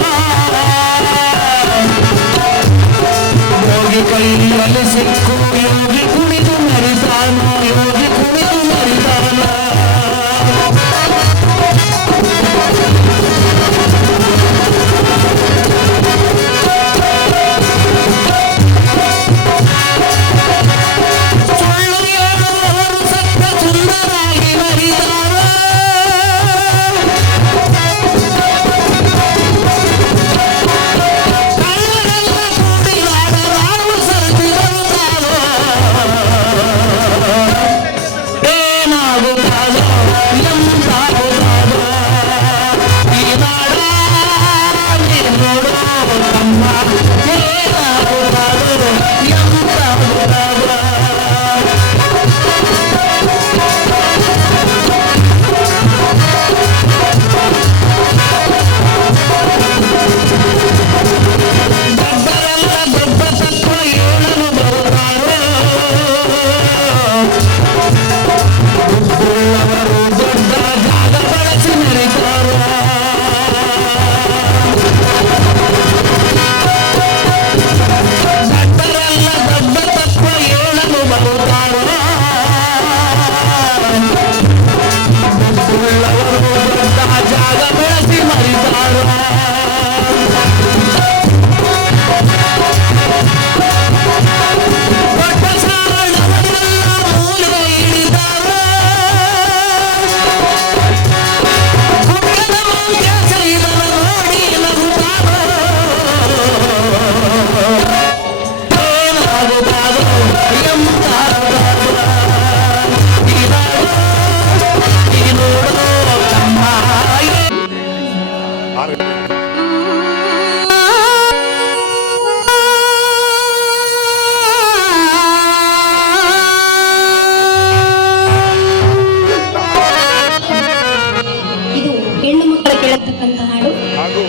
ಯೋಗಿ ಕೈಯಲ್ಲಿ ಸಿಕ್ಕು ಯೋಗಿ ಕುಣಿದು ಮರಿತಾನೋ ಯೋಗಿ ಕುಣಿದು ಮರಿತಾನೋ ಸುಳ್ಳು ಹೇಳುವವರು ಸತ್ತ ಸುಂದರಾಗಿ ಮರಿತಾರೋ ಕಳ್ಳರೆಲ್ಲ ಕೂಡಿ ಆಡಲಾಡುವ ಸರದಿ ಬರುತ್ತಾರೋ ಏನಾಗುತ್ತಾನೋ ಎಂತಾಗುತ್ತಾನೋ ಈ ನಾಡ ನೋಡೋ ತಮ್ಮ ಏನಾಗುತ್ತಾನೋ ಎಂತಾಗುತ್ತಾನೋ ದೊಡ್ಡರೆಲ್ಲ ದೊಡ್ಡ ತತ್ವ ಹೇಳಲು ಬರುತ್ತಾರೋ ಬುದ್ಧಿಯುಳ್ಳವರು ದೊಡ್ಡ ಜಾಗ ಬಳಸಿ ನರಿತಾರೋ ದೊಡ್ಡರೆಲ್ಲ ದೊಡ್ಡ ತತ್ವ ಹೇಳಲು ಬರುತ್ತಾರೋ ಬುದ್ಧಿಯುಳ್ಳವರು ದೊಡ್ಡ ಜಾಗ ಬಳಸಿ ಮರಿತಾರೋ ದೊಡ್ಡ ಸಾರಣವರೆಲ್ಲ ಮೂಲ ಹಿಡಿದಾರೋ ಹುಟ್ಟದ ಮೌಲ್ಯ ಸೈಲನ ನೋಡಿ ನಗುತ್ತಾರೋ ಏನಾಗುತ್ತಾರೋ ಎಂತಾಗುತ್ತಾರೋ ಇದಾರೋ ಈ ನೋಡೋ ತಮ್ಮ ಇದು ಹೆಣ್ಣು ಮಕ್ಕಳು ಕೇಳತಕ್ಕಂತ ಹಾಡು. ಹಾಗೂ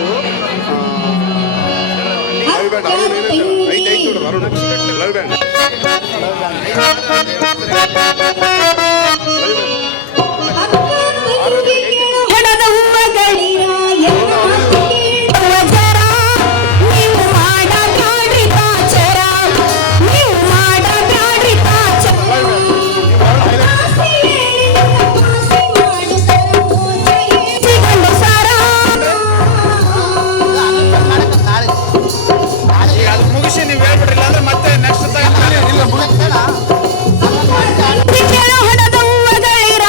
ಹಣದ ಹೂವಗಳಿರ ಎಲ್ಲ ಕೇಳುವ ಜರ. ನೀವು ಮಾಡಬ್ಯಾಡ್ರಿ ಪಾಚರ, ನೀವು ಮಾಡಬ್ಯಾಡ್ರಿ ಪಾಚರ. ಆಸೆ ಹೇಳಿ ಆಸೆ ಮಾಡುತ್ತರ ಮೋಸ ಏರಿಸಿಕೊಂಡು ಸಾರ. ಅದು ಮುಗಿಸಿ ನೀವು ಹೇಳ್ಬಿಡ್ರಿಲ್ಲ ಅಂದ್ರೆ ಮತ್ತೆ ನೆಕ್ಸ್ಟ್ ಕೇಳೋ ಹಣದ ಹೂವಗಳಿರ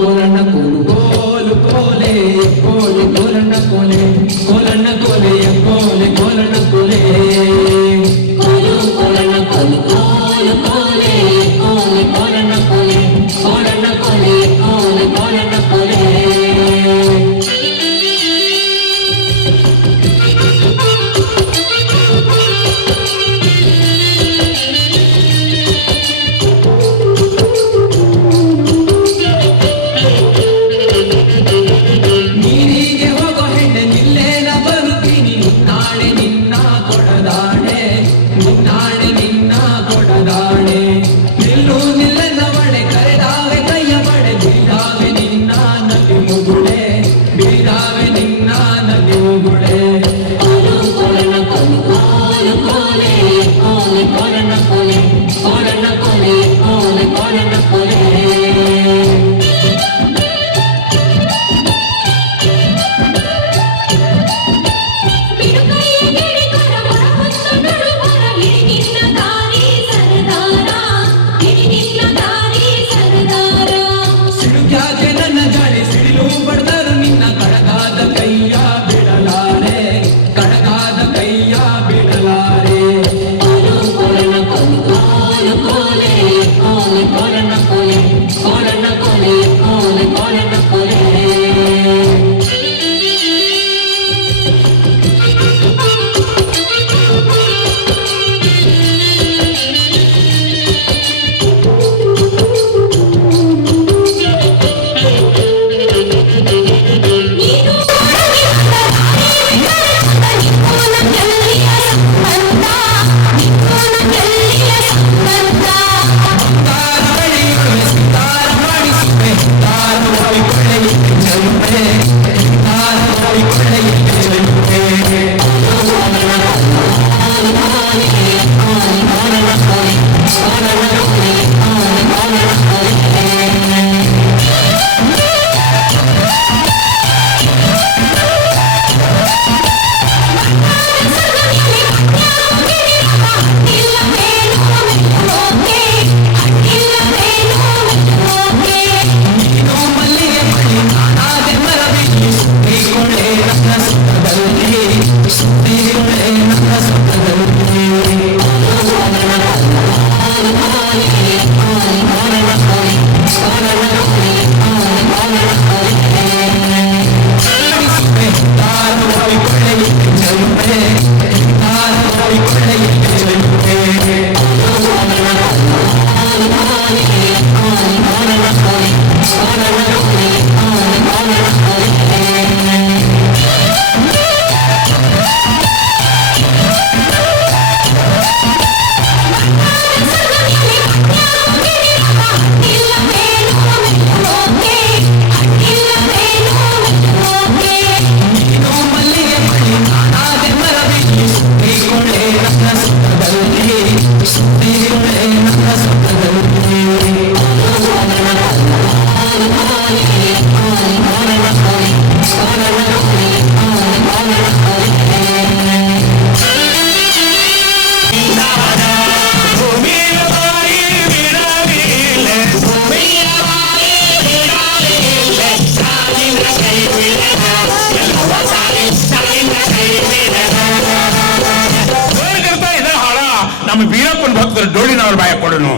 ಕೋಲಣ್ಣ ಕೋಲು ಕೋಲು ಕೋಲೆ ಕೋಲೆ ಕೋಲಣ್ಣ ಕೋಲೆ ಕೋಲಣ್ಣ ಕೋಲೆ ಕೋಲೆ ಕೋಲಣ್ಣ ಕೋಲೆ ಕೋಲು ಕೋಲಣ್ಣ ಕೋಲು ಕೋಲು ಕೋಲೆ ಕೋಲೆ ಕೋಲಣ್ಣ ಕೋಲೆ ಕೋಲಣ್ಣ ಕೋಲೆ ಕೋಲೆ ಕೋಲಣ್ಣ ಕೋಲೆ ನೀರಿಗೆ ಹೋಗೋ ಹೆಣ್ಣೆ ನಿಲ್ಲೇನ ಬರುತ್ತೀನಿ ನಾಳೆ ನಿನ್ನ ಕೊಡದಾಣೆ ನಾಳೆ ನಿನ್ನ ಕೊಡದಾಣೆ ನಿಲ್ಲು ನಿಲ್ಲನ ಬಡೆ ಕರೆದಾವೆ ಕೈಯ ಬಡೆ ಬೀಳಾವೆ ನಿನ್ನ ನದಿ ಮುಗುಳೆ ಬೀಳಾವೆ ನಿನ್ನ ನದಿ ಮುಗುಳೆ ಕೋಲು ಕೋಲಣ್ಣ ಕೋಲು ಕೋಲು ಕೋಲೆ ಕೋಲೆ ಕೋಲಣ್ಣ ಕೋಲೆ ಕೋಲಣ್ಣ ಕೋಲೆ ಕೋಲೆ ಕೋಲಣ್ಣ ಕೋಲೆ ಸಿಡುಕ್ಯಾಕೆ ನನ್ನ ಜಾಳಿ ಸಿಡಿಲು ಬಡ್ದರು ನಿನ್ನ ಕಡಗಾದ ಕೈಯ ಬಿಡಲಾರೆ ಕಡಗಾದ ಕೈಯ ಬಿಡಲಾರೆ ಕೋಲು ಕೋಲಣ್ಣ ಕೋಲು ಕೋಲು ಕೋಲೆ ಕೋಲೆ ಕೋಲಣ್ಣ ಕೋಲೆ ಕೋಲಣ್ಣ ಕೋಲೆ ಕೋಲೆ ಕೋಲಣ್ಣ ಕೋಲೆ ನಮ್ಮ ವೀರಪ್ಪನ ಭಕ್ತರು ಡೋಳಿನವ್ರ ಬಾಯ ಕೊಡನು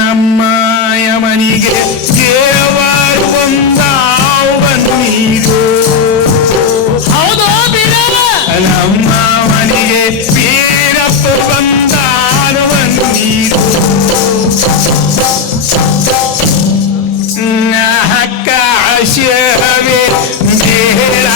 ನಮ್ಮ ಯಮನಿಗೆ ದೇವರು ಬಂದಾವು ಬನ್ನೀರು ಹೌದು ಬೀರವ್ವ. ನಮ್ಮ ಮನೆಗೆ ವೀರಪ್ಪ ಬಂದಾನು ಬನ್ನೀರು ಹಕ್ಕ ಆಶಯವೇ ಬೇಡ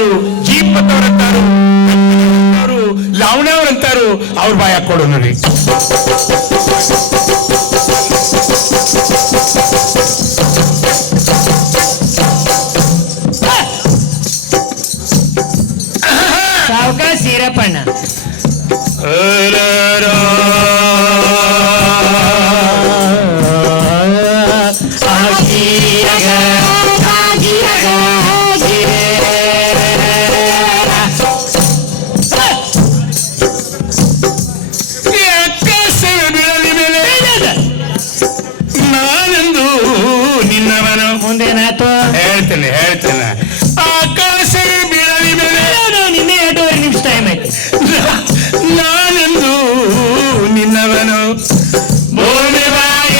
ಅಂತಾರು, ಜೀಪತ್ ಅವ್ರಂತಾರು, ಲಾವಣಿ ಅವ್ರಂತಾರು, ಅವ್ರ ಬಾಯ ಕೊಡೋಣ ರೀ. ಸಾವುಕಾರ ಸೀರಪ್ಪಣ್ಣ ನಾನೆಂದು ನಿನ್ನವನು. ಮುಂದೇನಾಯ್ತು? ಹೇಳ್ತೇನೆ ಆಕಾಶ ಬೀಳಲಿ ಮೇಲೆ ನಿನ್ನೆ 2.5 ನಿಮಿಷ ಟೈಮ್ ಐತಿ. ನಾನೆಂದು ನಿನ್ನವನು. ಭೂಮಿ ಬಾಯಿ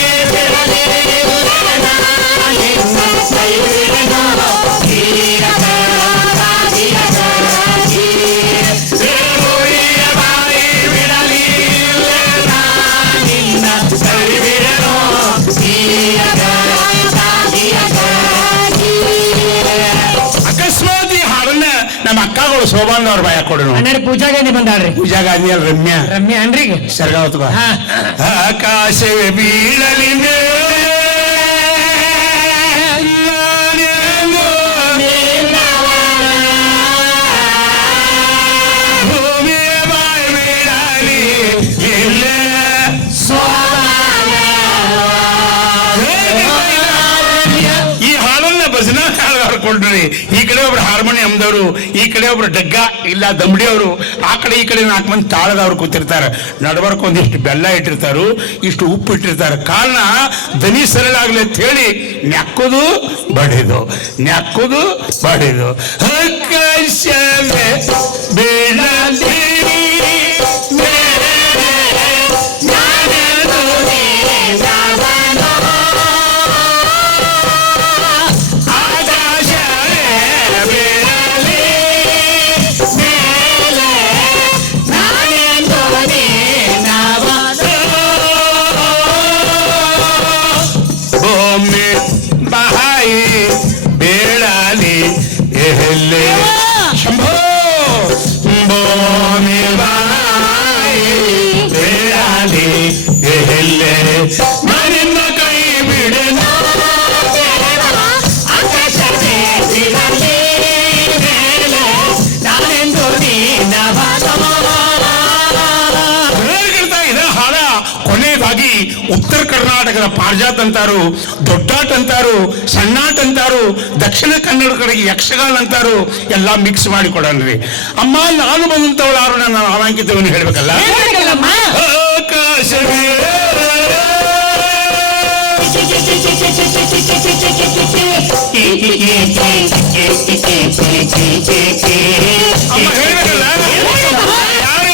ಅಕಸ್ಮಾತ್ ಈ ಹಾಡನ್ನ ನಮ್ಮ ಅಕ್ಕಗಳು ಶೋಭಾನವ್ರ ಬಾಯ ಕೊಡೋಣ. ಹನ್ನೆರಡು ಪೂಜಾ ಗಾಂಧಿ ಬಂದಾಳ್ರಿ. ಪೂಜಾ ಗಾಂಧಿ ಅಲ್ ರಮ್ಯಾ ಅನ್ರಿಗೆ ಸರ್ಗಾವತ್ಗ ಹಾ. ಆಕಾಶವೇ ಬೀಳಲಿ ಮೇಲೆ ನಾನೆಂದು ಭೂಮಿಯ ಬಾಯಿ ಬೀಳಲಿ ಇಲ್ಲೇ ಈ ಹಾಡನ್ನ ಭಜನಾ ಹಾಡ್ಕೊಂಡ್ರಿ. ಈ ಕಡೆ ಒಬ್ರು ಹಾರ್ಮೋನಿಯಂದವರು, ಈ ಕಡೆ ಒಬ್ರು ಡಗ್ಗ ಇಲ್ಲ ದಂಬಡಿ ಅವರು, ಆ ಕಡೆ ಈ ಕಡೆ 4 ಮಂದಿ ತಾಳದವ್ರು ಕೂತಿರ್ತಾರೆ. ನಡಬರ್ಕ್ ಒಂದಿಷ್ಟು ಬೆಲ್ಲ ಇಟ್ಟಿರ್ತಾರು, ಇಷ್ಟು ಉಪ್ಪು ಇಟ್ಟಿರ್ತಾರೆ. ಕಾರಣ ದನಿ ಸರಳಾಗ್ಲಿ ಅಂತ ಹೇಳಿ ನೆಕ್ಕುದು ಬಡಿದು ಆಕಾಶವೇ ಬೀಳಲಿ ಶಂಭೋ ಭೂಮಿ ಬಾಯಿ ಬೀಳಲಿ ಎಲ್ಲೆ ಮನೆಯ ಕೈ ಬಿಡನ ಹಾಡ ಕೊನೆಯದಾಗಿ ಉತ್ತರ ಕರ್ನಾಟಕದ ಪಾರಿಜಾತ್ ಅಂತಾರು, ದೊಡ್ಡಾಟ ಅಂತಾರು, ಸಣ್ಣಾಟ ಅಂತಾರು, ದಕ್ಷಿಣ ಕನ್ನಡ ಕಡೆಗೆ ಯಕ್ಷಗಾನ ಅಂತಾರು, ಎಲ್ಲ ಮಿಕ್ಸ್ ಮಾಡಿ ಕೊಡನ್ರಿ. ಅಮ್ಮ ನಾನು ಬಂದಂತವಳು ಯಾರು ನನ್ನ ನಾಮಾಂಕಿತವನ್ನು ಹೇಳ್ಬೇಕಲ್ಲ. ಆಕಾಶವೇ ಅಮ್ಮ ಹೇಳ್ಬೇಕಲ್ಲ ಯಾರು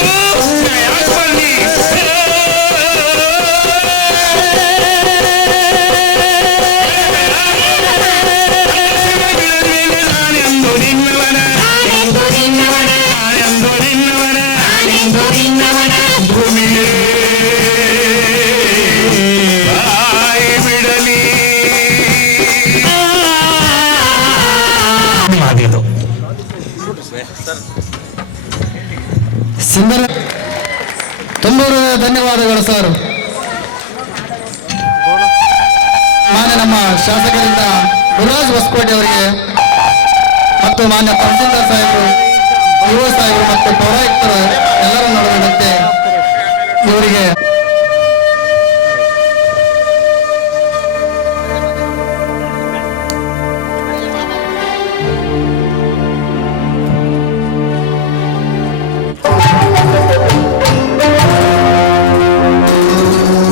ಯಾಕೆ ಬನ್ನಿ. ಸುಂದರ ತುಂಬ ಧನ್ಯವಾದಗಳು ಸರ್. ಮಾನ್ಯ ನಮ್ಮ ಶಾಸಕರಿಂದ ಗುರುರಾಜ್ ಹೊಸಕೋಟೆ ಅವರಿಗೆ ಮತ್ತು ಮಾನ್ಯ ತಹಸೀಲ್ದಾರ್ ಸಾಹೇಬರು, ಯುವ ಸಾಹೇಬರು ಮತ್ತು ಪೌರಾಯುಕ್ತರು ಎಲ್ಲರೂ ನೋಡುವಂತೆ ಇವರಿಗೆ